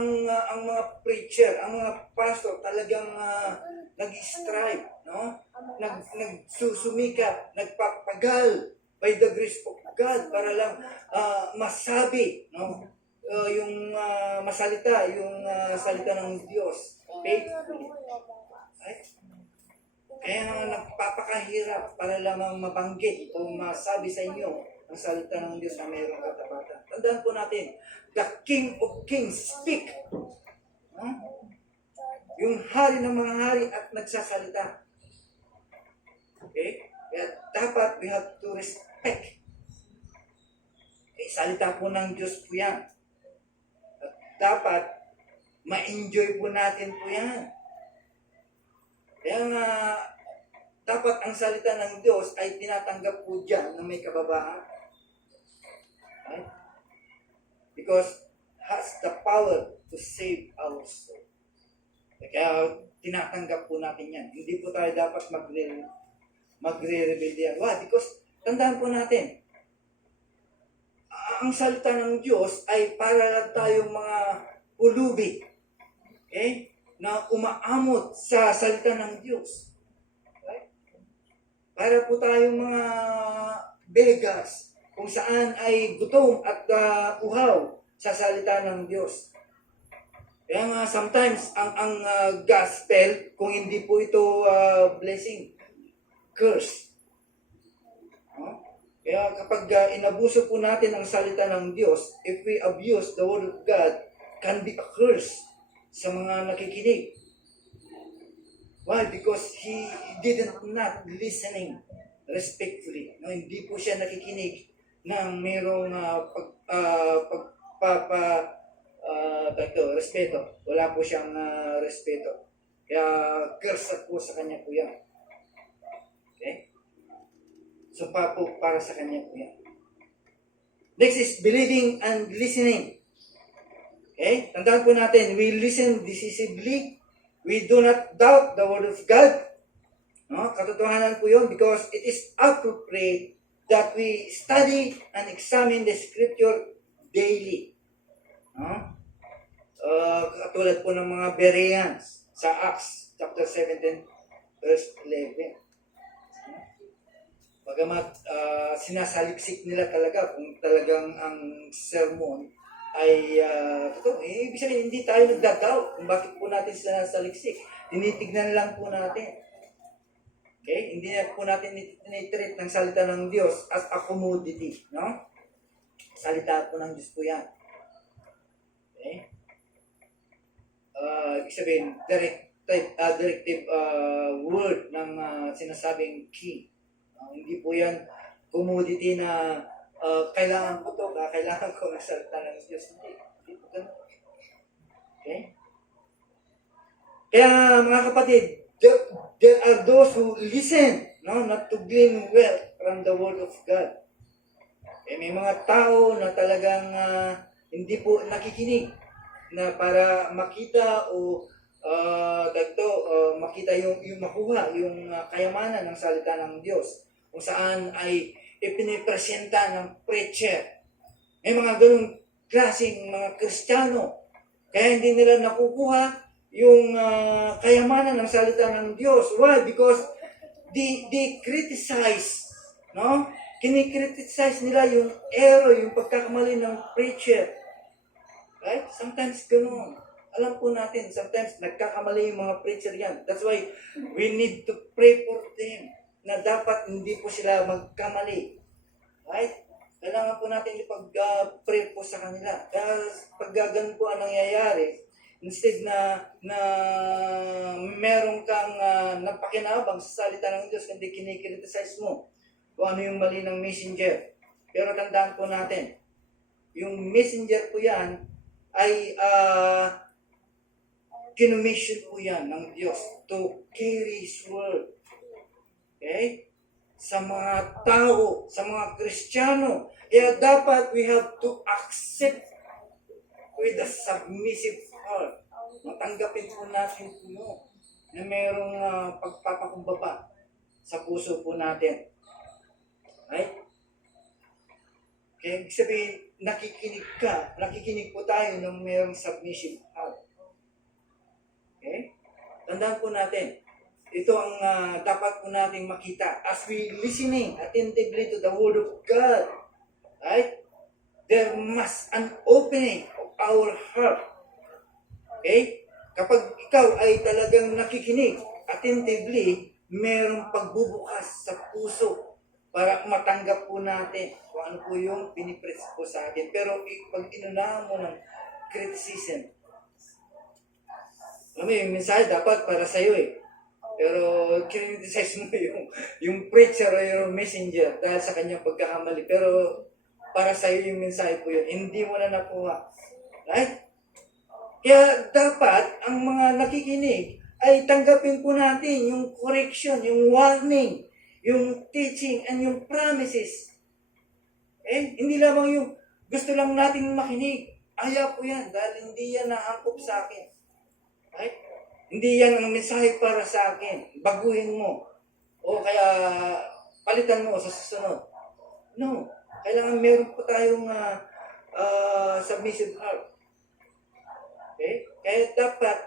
ang mga preacher, ang mga pastor talagang nag-strive, no? Nagsusumikap, nagpapagal by the grace of God para lang masabi, no? Yung masalita, yung salita ng Diyos faithfully. Right? Kaya nga nagpapakahirap para lamang mabanggit o masabi sa inyo ang salita ng Diyos na mayroong katapatan. Tandaan po natin, the King of Kings speak. Yung hari ng mga hari at nagsasalita. Okay? Kaya dapat we have to respect. Okay, salita po ng Diyos po yan. At dapat ma-enjoy po natin po yan. Kaya nga, dapat ang salita ng Diyos ay tinatanggap po dyan na may kababaan. Right? Because has the power to save our soul. Kaya tinatanggap po natin yan. Hindi po tayo dapat magre-rebellion. Why? Because tandaan po natin, ang salita ng Diyos ay para lang tayong mga pulubi. Okay? Na umaamot sa salita ng Diyos. Right? Para po tayong mga beggars kung saan ay gutom at uhaw sa salita ng Diyos. Kaya nga sometimes ang gospel, kung hindi po ito blessing, curse. No? Kaya kapag inabuso po natin ang salita ng Diyos, if we abuse the word of God, can be a curse sa mga nakikinig. Why? Because he didn't not listening respectfully. No, hindi po siya nakikinig ng mayroong respeto. Wala po siyang respeto. Kaya curse po sa kanya po yan. Okay? So po para sa kanya po yan. Next is believing and listening. Okay? Tandaan po natin, we listen decisively. We do not doubt the word of God. No? Katotohanan po yun because it is appropriate that we study and examine the scripture daily. No? Katulad po ng mga Bereans sa Acts chapter 17 verse 11. Bagamat sinasaliksik nila talaga kung talagang ang sermon ay totoo. Ibig sabihin, hindi tayo nagdadoubt kung bakit po natin sila nasaliksik. Tinitignan lang po natin. Okay? Hindi na po natin tinitreat ng salita ng Diyos as a commodity. No? Salita po ng Diyos po yan. Okay? Ibig sabihin, directive word ng sinasabing key. Hindi po yan commodity na kailangan ko to, kailangan ko ng salita ng Diyos. Hindi po ganun. Okay? Kaya mga kapatid, there are those who listen, no, not to glean wealth from the word of God. May mga tao na talagang hindi po nakikinig na para makita o makita yung makuha yung kayamanan ng salita ng Diyos, kung saan ay ipinipresenta ng preacher. May mga ganung klaseng mga Kristiyano, kaya hindi nila nakukuha yung kayamanan ng salita ng Diyos. Why? Because they criticize, no? Kinikriticize nila yung error, yung pagkakamali ng preacher. Right? Sometimes ganun. Alam po natin, sometimes nagkakamali yung mga preacher yan. That's why we need to pray for them na dapat hindi po sila magkamali. Right? Kailangan po natin ipag-pray po sa kanila. Kaya pag ganun po ang nangyayari, instead na meron kang napakinabang sa salita ng Diyos, kundi kinikriticize mo kung ano yung mali ng messenger. Pero tandaan po natin, yung messenger po yan ay kinumission po yan ng Diyos to carry His word. Okay? Sa mga tao, sa mga Kristiyano. Kaya dapat we have to accept with a submissive heart. Matanggapin po natin po na mayroong pagpapakumbaba sa puso po natin. Right? Kaya sabihin, nakikinig po tayo ng mayroong submissive heart. Okay? Tandaan po natin, ito ang dapat po nating makita as we listening attentively to the Word of God. Right? There must an opening of our heart. Okay? Kapag ikaw ay talagang nakikinig attentively, mayroong pagbubukas sa puso para matanggap po natin kung ano po yung pinipress po sa atin. Pero pag inunahan mo ng criticism, alam mo yung mensahe dapat para sa'yo eh. Pero criticize mo yung preacher o yung messenger dahil sa kanyang pagkakamali. Pero para sa'yo yung mensahe po yun. Hindi mo na nakuha. Right? Kaya dapat ang mga nakikinig ay tanggapin po natin yung correction, yung warning, yung teaching, and yung promises. Hindi lamang yung gusto lang nating makinig. Ayaw po yan dahil hindi yan naangkop sa akin. Right? Hindi yan ang mensahe para sa akin. Baguhin mo. O kaya palitan mo sa susunod. No. Kailangan meron po tayong submissive heart. Okay? Kaya dapat,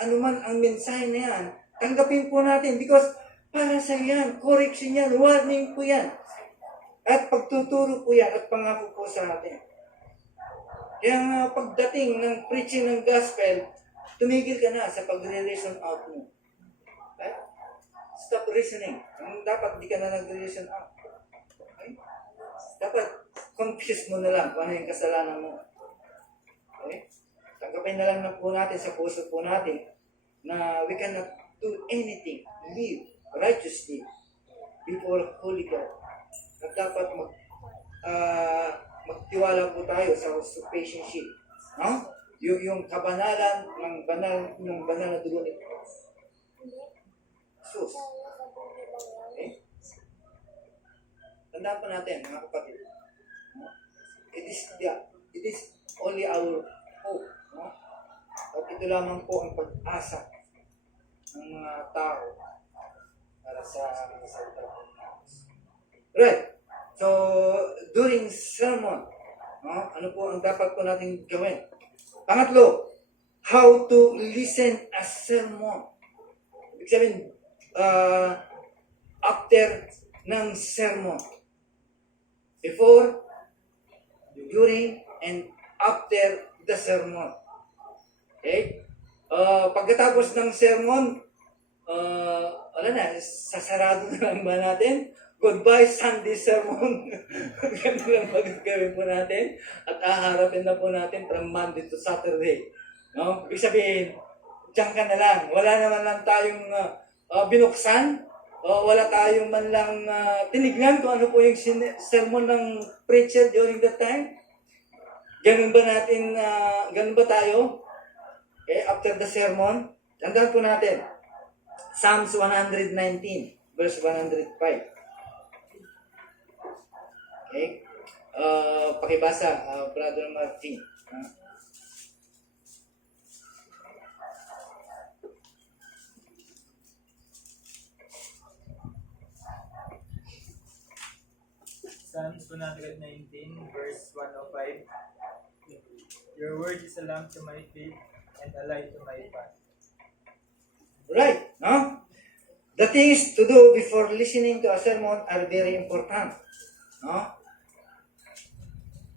anuman ang mensahe na yan, tanggapin po natin because para sa yan, correction yan, warning po yan. At pagtuturo po yan at pangako po sa atin. Kaya pagdating ng preaching ng gospel, tumigil ka na sa pagre-reason out mo. Okay? Stop reasoning. Dapat di ka na nag-reason out. Okay? Dapat confess mo na lang kung ano yung kasalanan mo. Okay? Tanggapin na lang po natin sa puso po natin na we cannot do anything, live righteously before Holy God. At dapat magtiwala po tayo sa sufficiency. No? Yung kabanalan ng banal na dugo ni Jesus. Okay? Tandaan po natin, mga kapatid. It is only our hope. No? At ito lamang po ang pag-asa ng mga tao para sa mga salita ng Diyos. Right. So, during sermon, ano po ang dapat po natin gawin? Pangatlo, how to listen a sermon. Ibig sabihin, after ng sermon. Before, during, and after the sermon. Okay? Pagkatapos ng sermon, wala na, sasarado na lang ba natin? Goodbye Sunday sermon. Ganun lang magagawin po natin. At aharapin na po natin from Monday to Saturday. No? Ibig sabihin, diyan ka na lang. Wala naman lang tayong binuksan. Wala tayong man lang tinignan kung ano po yung sermon ng preacher during that time. Ganun ba natin, ganun ba tayo? Okay, after the sermon, tandaan po natin. Psalms 119, verse 105. Okay? Pakibasa, Brother Martin. Psalms 119, verse 105. Your word is a lamp to my feet and a light to my path. Right, no? The things to do before listening to a sermon are very important. No?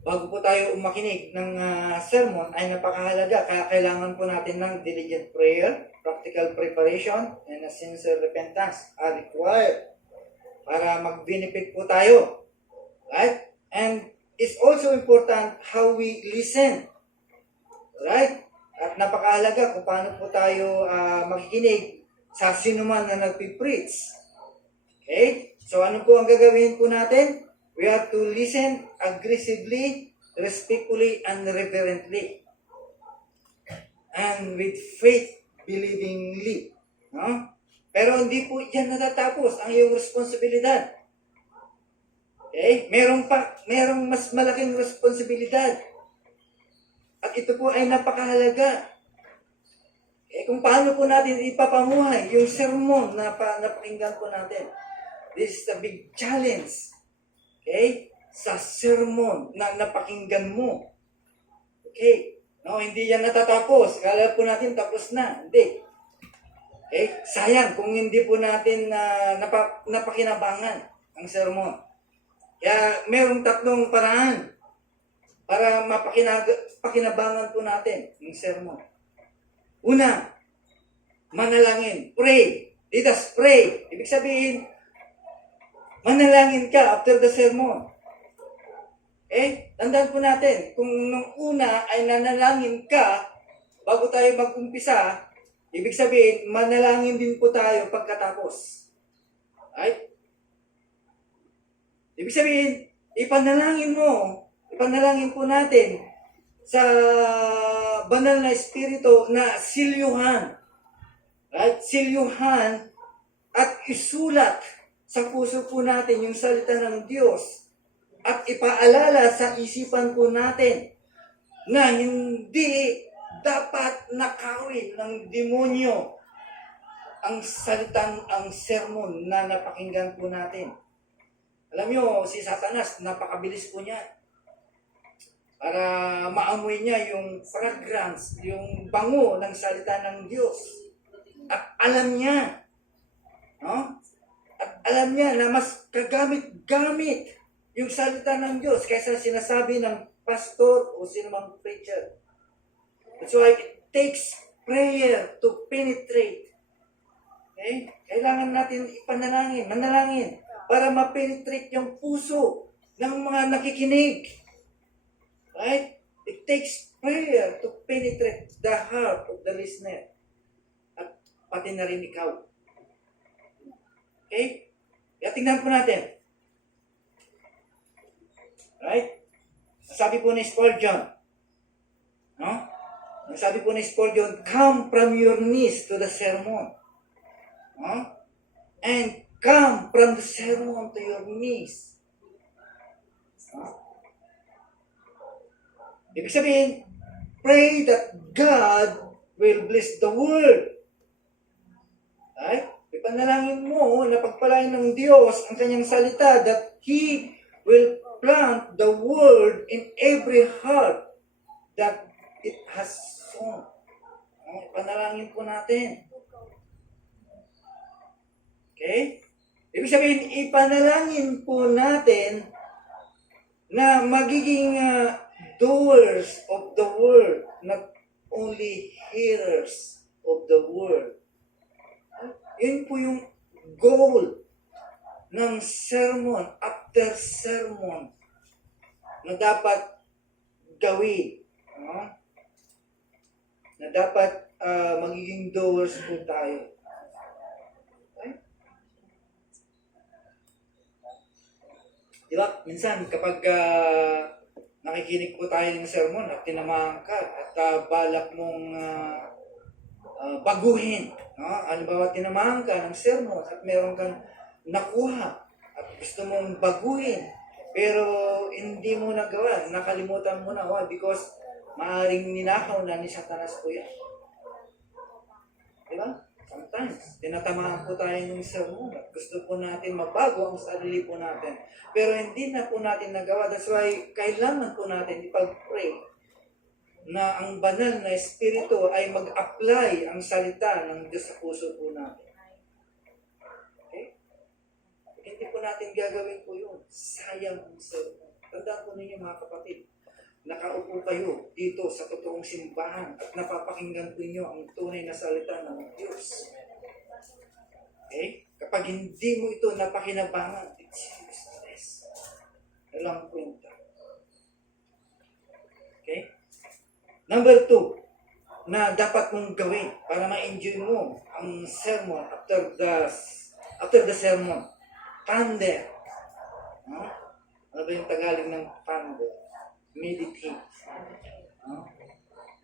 Bago po tayo makinig ng sermon ay napakahalaga. Kaya kailangan po natin ng diligent prayer, practical preparation, and a sincere repentance are required para mag-benefit po tayo. Right? And it's also important how we listen. Right? At napakahalaga kung paano po tayo makikinig sa sinuman na nagpipreach. Okay? So ano po ang gagawin po natin? We have to listen aggressively, respectfully, and reverently. And with faith, believingly. No? Pero hindi po yan natatapos ang iyong responsibilidad. Okay? Merong mas malaking responsibilidad. At ito po ay napakahalaga. Okay? Kung paano po natin ipapamuhay yung sermon na napakinggan po natin. This is a big challenge. Okay? Sa sermon na napakinggan mo. Okay? No, hindi yan natatapos. Kala po natin tapos na. Hindi. Okay? Sayang kung hindi po natin napakinabangan ang sermon. Kaya merong tatlong paraan para mapakinabangan po natin yung sermon. Una, manalangin. Pray. Let us pray. Ibig sabihin, manalangin ka after the sermon. Okay? Tandaan po natin, kung nung una ay nanalangin ka, bago tayo mag-umpisa, ibig sabihin, manalangin din po tayo pagkatapos. Right? Ibig sabihin, ipanalangin po natin sa banal na espiritu na silyuhan. Right? Silyuhan at isulat sa puso po natin yung salita ng Diyos at ipaalala sa isipan po natin na hindi dapat nakawin ng demonyo ang sermon na napakinggan po natin. Alam nyo, si Satanas, napakabilis po niya. Para maamoy niya yung fragrance, yung bango ng salita ng Diyos. At alam niya, no? At alam niya na mas kagamit-gamit yung salita ng Diyos kaysa sinasabi ng pastor o sinumang preacher. That's why it takes prayer to penetrate. Okay? Kailangan natin manalangin para ma-penetrate yung puso ng mga nakikinig. Right? It takes prayer to penetrate the heart of the listener. At pati na rin ikaw. Okay? Kaya tingnan po natin. Right? Sabi po ni Spurgeon, no? Sabi po ni Spurgeon, come from your knees to the sermon. No? And come from the sermon to your knees. No? Ibig sabihin, pray that God will bless the word. Right? Ipanalangin mo na pagpalain ng Diyos ang kanyang salita that He will plant the word in every heart that it has sown. Panalangin po natin. Okay? Ibig sabihin, ipanalangin po natin na magiging doers of the word, not only hearers of the word. Yun po yung goal ng sermon after sermon na dapat gawin. Na dapat magiging doers po tayo. Okay? Diba? Minsan kapag nakikinig po tayo ng sermon at tinamaan ka at balak mong baguhin. No? Halimbawa, tinamaan ka ng sermon at meron kang nakuha at gusto mong baguhin pero hindi mo nagawa, nakalimutan mo na. Why? Because maaring ninakaw na ni Satanas po yan. Diba? Sometimes, tinatamaan po tayo ng sermon at gusto po natin mabago ang sarili po natin. Pero hindi na po natin nagawa. That's why, kailangan po natin ipag-pray na ang banal na espiritu ay mag-apply ang salita ng Diyos sa puso po natin. Okay? Hindi po natin gagawin po yun. Sayang ang sermon. Tandaan po ninyo mga kapatid, nakaupo kayo dito sa totoong simbahan at napapakinggan po ninyo ang tunay na salita ng Diyos. Okay? Kapag hindi mo ito napakinabangan, it's useless. Walang kwenta. Okay? Number 2, na dapat mong gawin para ma-enjoy mo ang sermon after the sermon. Ponder. Ano ba yung Tagalog ng ponder? Meditate.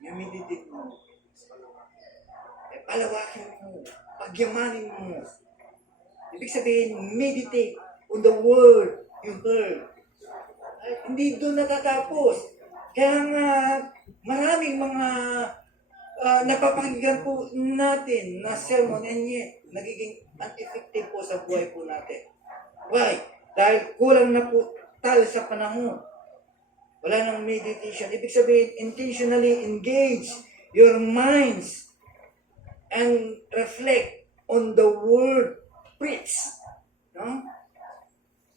Yung meditate mo. Palawakin mo. Pagyamanin mo. Ibig sabihin, meditate on the word you heard. Ay, hindi doon natatapos. Kaya nga, maraming mga napapakinggan po natin na sermon and yet nagiging ineffective po sa buhay po natin. Why? Dahil kulang na po tayo sa panahon. Wala nang meditation. Ibig sabihin, intentionally engage your minds and reflect on the word preached. No?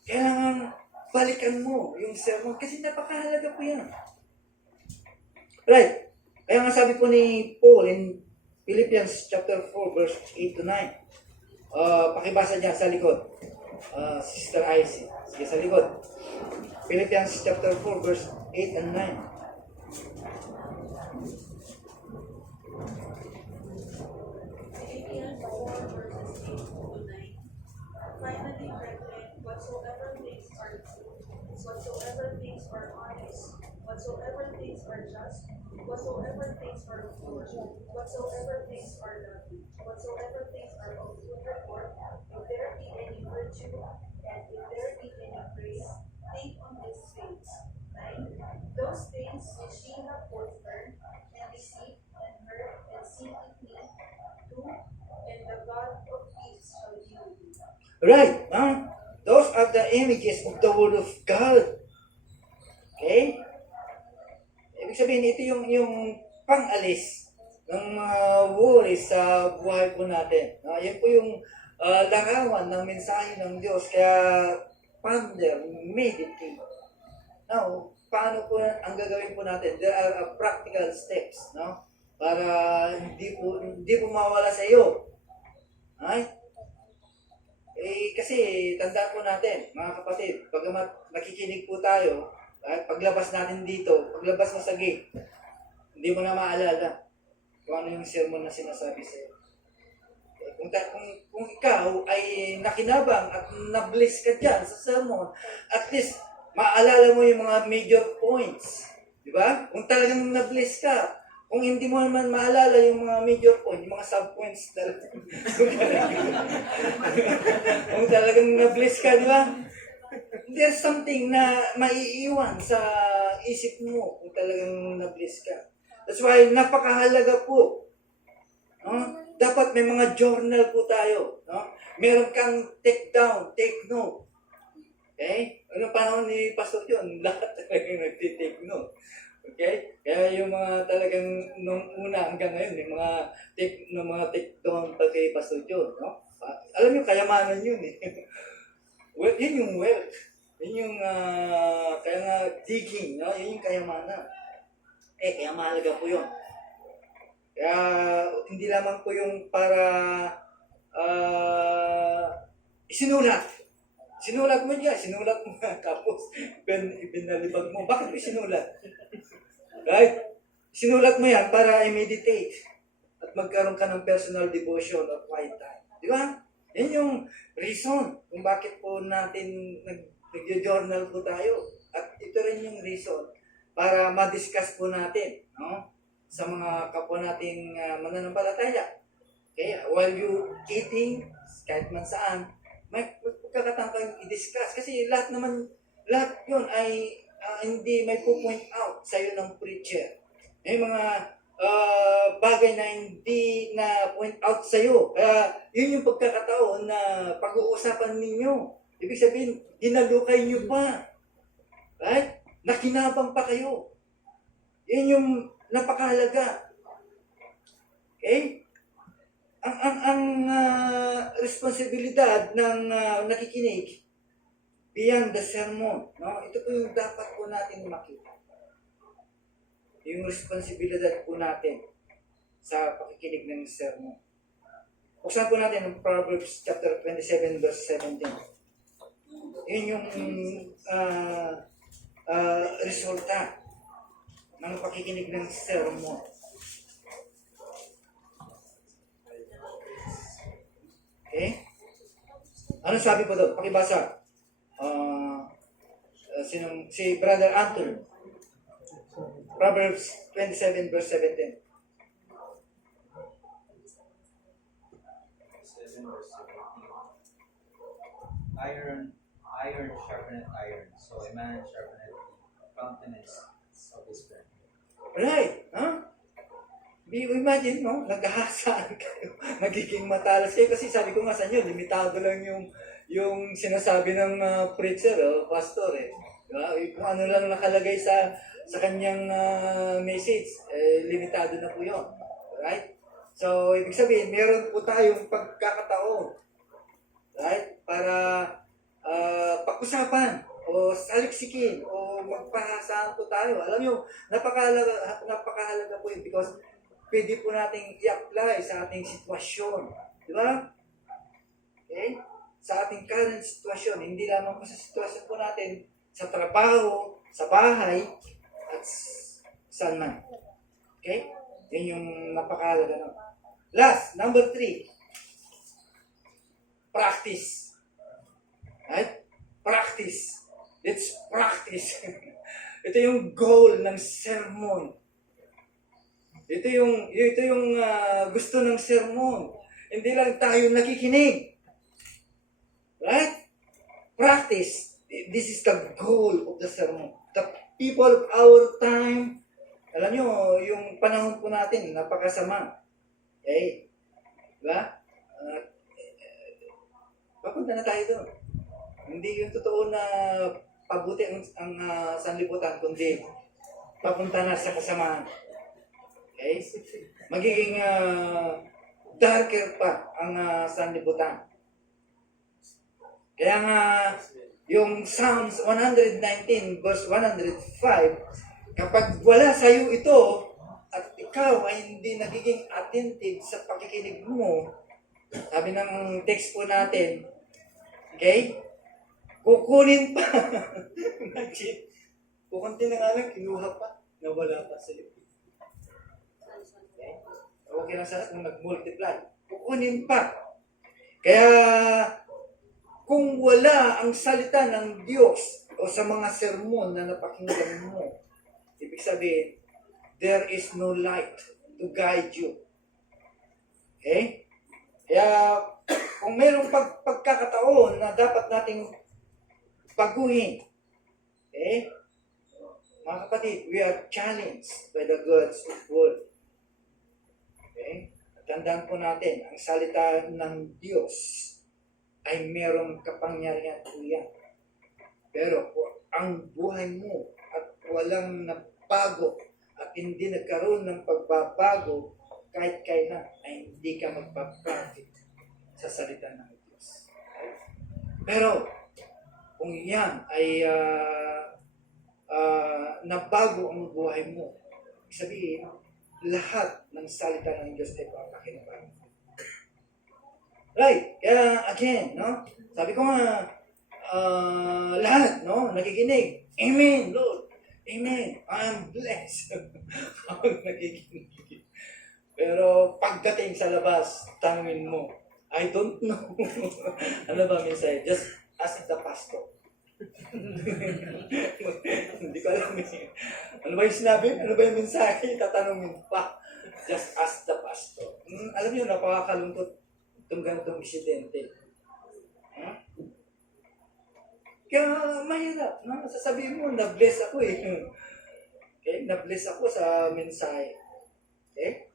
Kailangan balikan mo yung sermon kasi napakahalaga po yan. Right. Kaya nga sabi po ni Paul in Philippians chapter 4 verse 8 to 9. Pakibasa niya sa likod. Sister Icy. Sige sa likod. Philippians chapter 4 verse 8 and 9. Finally, brethren, whatsoever things are true, whatsoever things are honest, whatsoever things are just, whatsoever things are pure, whatsoever things are lovely, whatsoever things are of good report, if there be any virtue, and if there be any praise, think on these things. 9. Those things which ye have both learned, and received, and heard, and seen in me, do, and the God of peace shall be with you. Right. Those are the images of the Word of God. Okay? Ibig sabihin, ito yung pang-alis ng mga worries sa buhay po natin. Yan po yung larawan ng mensahe ng Diyos. Kaya, ponder, meditate. Now, paano po ang gagawin po natin? There are practical steps, no? Para hindi po mawala sa iyo. Right? Kasi tandaan po natin, mga kapatid, bagamat nakikinig po tayo, paglabas natin dito, paglabas mo sa gate, hindi mo na maalala kung ano yung sermon na sinasabi sa'yo. Kung ikaw ay nakinabang at na-bless ka dyan sa sermon, at least maalala mo yung mga major points. Di ba? Kung talagang na-bless ka, kung hindi mo naman maalala yung mga major points, yung mga sub-points talaga. Kung talagang na-bless ka, di ba? There's something na maiiwan sa isip mo kung talagang na-bless ka. That's why napakahalaga po. No? Dapat may mga journal po tayo. No? Meron kang take down, take note. Okay? Anong panahon ni Pastor John? Lahat talagang nagtitake note. Okay? Kaya yung mga talagang nung una hanggang ngayon, yung mga take down pa kay Pastor John, no? Alam niyo, kayamanan yun eh. Well, yun yung wealth. Yun yung, kaya nga, digging, no? Yun yung kayamanan. Kaya mahalaga po yun. Kaya, hindi lamang po yung para isinulat. Sinulat mo niya, sinulat mo nga, tapos ibinalibag mo. Bakit mo sinulat? Right? Sinulat mo yan para i-meditate at magkaroon ka ng personal devotion or quiet time. Di ba? Yan yung reason kung bakit po natin nag-journal po tayo. At ito rin yung reason para ma-discuss po natin, no? Sa mga kapwa nating mananampalataya. Okay? While you eating, kahit man saan, may pagkakataon kayong i-discuss. Kasi lahat yun ay hindi may po-point out sa'yo ng preacher. May mga bagay na hindi na point out sa'yo. Kaya yun yung pagkakataon na pag-uusapan ninyo. Ibig sabihin, hinalukay nyo pa. Right? Nakinabang pa kayo. Yun yung napakahalaga. Okay? Ang responsibilidad ng nakikinig beyond the sermon, no? Ito po yung dapat po natin makita. Yung responsibilidad po natin sa pakikinig ng sermon. Buksan po natin ang Proverbs chapter 27 verse 17. Yun yung resulta ng pakikinig ng sermon. Okay? Ano sabi po doon? Pakibasa. Si Brother Anton. Proverbs 27 verse 17. 7 verse 17. Iron sharpeneth iron, so a man sharpeneth the countenance of his friend. Right. Huh? Imagine, no? Naghahasaan kayo. Magiging matalas kayo. Kasi sabi ko nga sa inyo, limitado lang yung sinasabi ng preacher o pastor. Diba? Kung ano lang nakalagay sa kanyang message, limitado na po yun. Right? So, ibig sabihin, meron po tayong pagkakataon. Right? Para pag-usapan o saliksikin o magpahasaan po tayo. Alam nyo, napakahalaga po yun because pwede po nating i-apply sa ating sitwasyon. Di ba? Okay? Sa ating current sitwasyon. Hindi lamang po sa sitwasyon po natin sa trabaho, sa bahay, at saan man. Okay? Yan yung napakahalaga na. Last, number 3. Practice. Right? Practice. Let's practice. Ito yung goal ng sermon. Ito yung gusto ng sermon. Hindi lang tayo nakikinig. Right? Practice. This is the goal of the sermon. The people of our time, alam nyo, yung panahon po natin, napakasama. Okay? Diba? Papunta na tayo doon. Hindi yung totoo na pabuti ang sanlibutan, kundi papunta na sa kasamaan. Okay? Magiging darker pa ang sanlibutan. Kaya nga, yung Psalms 119 verse 105, kapag wala sa iyo ito, at ikaw ay hindi nagiging attentive sa pakikinig mo, sabi ng text po natin, okay? Kukunin pa. Imagine, kukunti na nga lang, kinuha pa, nawala pa sa iyo. Okay lang sana kung nag-multiply. Kukunin pa. Kaya, kung wala ang salita ng Diyos o sa mga sermon na napakinggan mo, ibig sabihin, there is no light to guide you. Okay? Kaya, kung mayroong pagkakataon na dapat nating baguhin, okay? Mga kapatid, we are challenged by the God's word. Okay? At tandaan po natin, ang salita ng Diyos ay merong kapangyarihan po yan Pero kung ang buhay mo at walang nabago at hindi nagkaroon ng pagbabago kahit kailan ay hindi ka magpaprofit sa salita ng Diyos. Pero kung yan ay nabago ang buhay mo, sabihin, lahat ng salita ng Diyos ay papakinabangan. Right, kaya again, no? Sabi ko nga, lahat, no? Nakikinig. Amen, Lord. Amen. I'm blessed. Ako nakikinig. Pero pagdating sa labas, tanungin mo, I don't know. Ano ba minsan? Just ask the pastor. Hindi ko alam eh. Ano ba yung sinabi? Ano ba yung mensahe? Tatanungin pa. Just ask the pastor. Alam niyo, napakalungkot itong ganitong insidente. Huh? Kaya mahirap. No? Sasabihin mo, na-bless ako eh. Okay? Na-bless ako sa mensahe. Okay?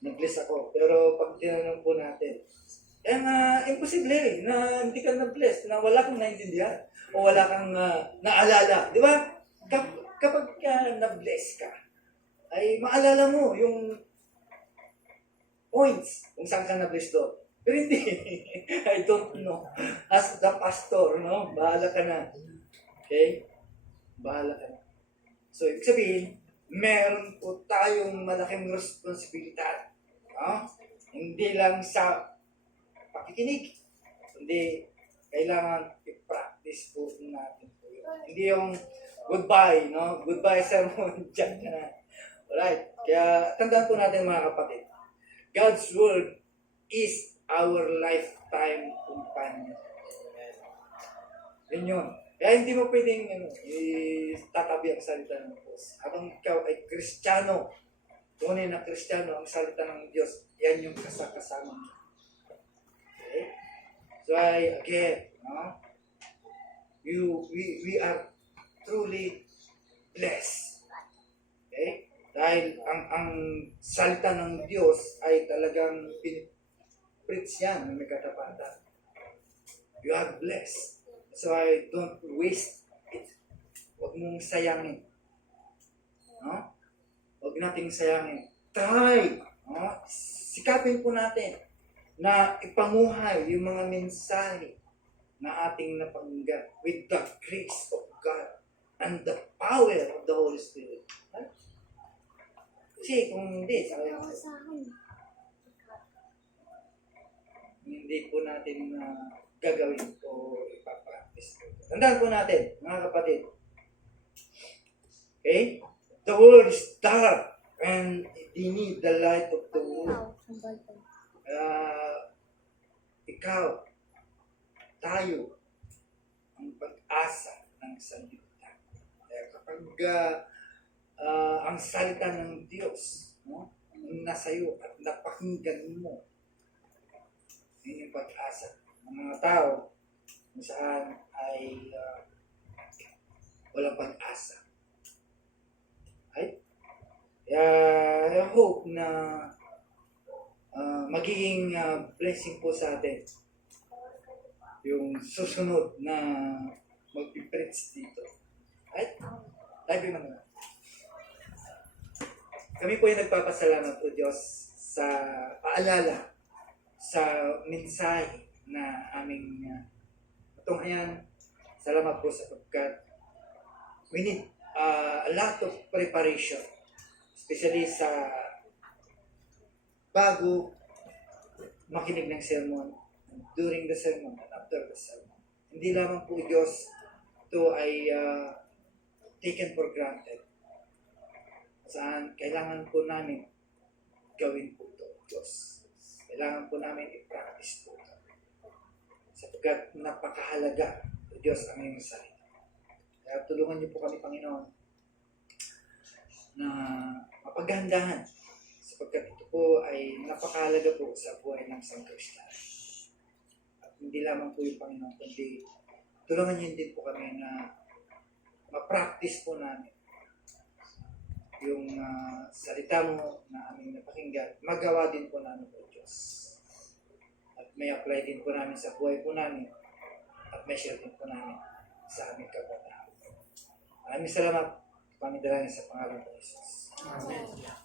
Na-bless ako. Pero pag tinanong po natin, imposible na hindi ka na-bless, na wala kang naintindihan o wala kang naalala. Di ba? Kapag na-bless ka, ay maalala mo yung points kung saan ka na-bless doon. Pero hindi. I don't know. As the pastor, no? Bahala ka na. Okay? Bahala ka na. So, ibig sabihin, meron po tayong malaking responsibilidad. No? Hindi lang sa pakikinig, kundi kailangan i-practice po natin po yun. Hindi yung goodbye, no? Goodbye sermon, dyan ka na. Alright, kaya tandaan po natin mga kapatid, God's Word is our lifetime companion. Yun yun. Kaya hindi mo pwedeng tatabi ang salita ng Diyos. Habang ikaw ay Kristiyano, tunay na Kristiyano, ang salita ng Diyos, yan yung kasama mo. Okay? So again, no? We are truly blessed. Okay? Dahil ang salita ng Diyos ay talagang preach yan na may katapatan. You are blessed. So don't waste it. Huwag mong sayangin. No? Huwag nating sayangin. Try! No? Sikapin po natin na ipamuhay yung mga mensahe na ating napakinggan with the grace of God and the power of the Holy Spirit. Huh? Kasi kung hindi, hindi po natin gagawin o ipapractice. Tandaan po natin, mga kapatid. Okay? The world is dark and we need the light of the world. Ikaw, tayo, ang pag-asa ng salita. Kaya kapag ang salita ng Diyos, no, nasa iyo at napakinggan mo, yun yung pag-asa ng mga tao kung saan ay walang pag-asa. Right? Kaya I hope na magiging blessing po sa atin yung susunod na mag-preach dito. Right? Live naman na. Kami po ay nagpapasalamat po Diyos sa paalala sa mensahe na aming matunghayan. Salamat po sapagkat we need a lot of preparation, especially sa bago makinig ng sermon, during the sermon and after the sermon. Hindi lamang po Diyos ito ay taken for granted. Saan kailangan po namin gawin po ito, Diyos. Kailangan po namin i-practice po ito. Sapagkat napakahalaga o Diyos ang iyong salita. Kaya tulungan niyo po kami, Panginoon, na mapaghandahan sapagkat ito po ay napakahalaga po sa buhay ng isang Kristiyano. At hindi lamang po yung Panginoon, kundi tulungan niyo din po kami na ma-practice po namin yung salita mo na aming napakinggan, magawa din po namin po Diyos. At may apply din po namin sa buhay po namin at may share din po namin sa aming kabataan. Maraming salamat. Pamidalangin sa pangalan ng Jesus. Amen.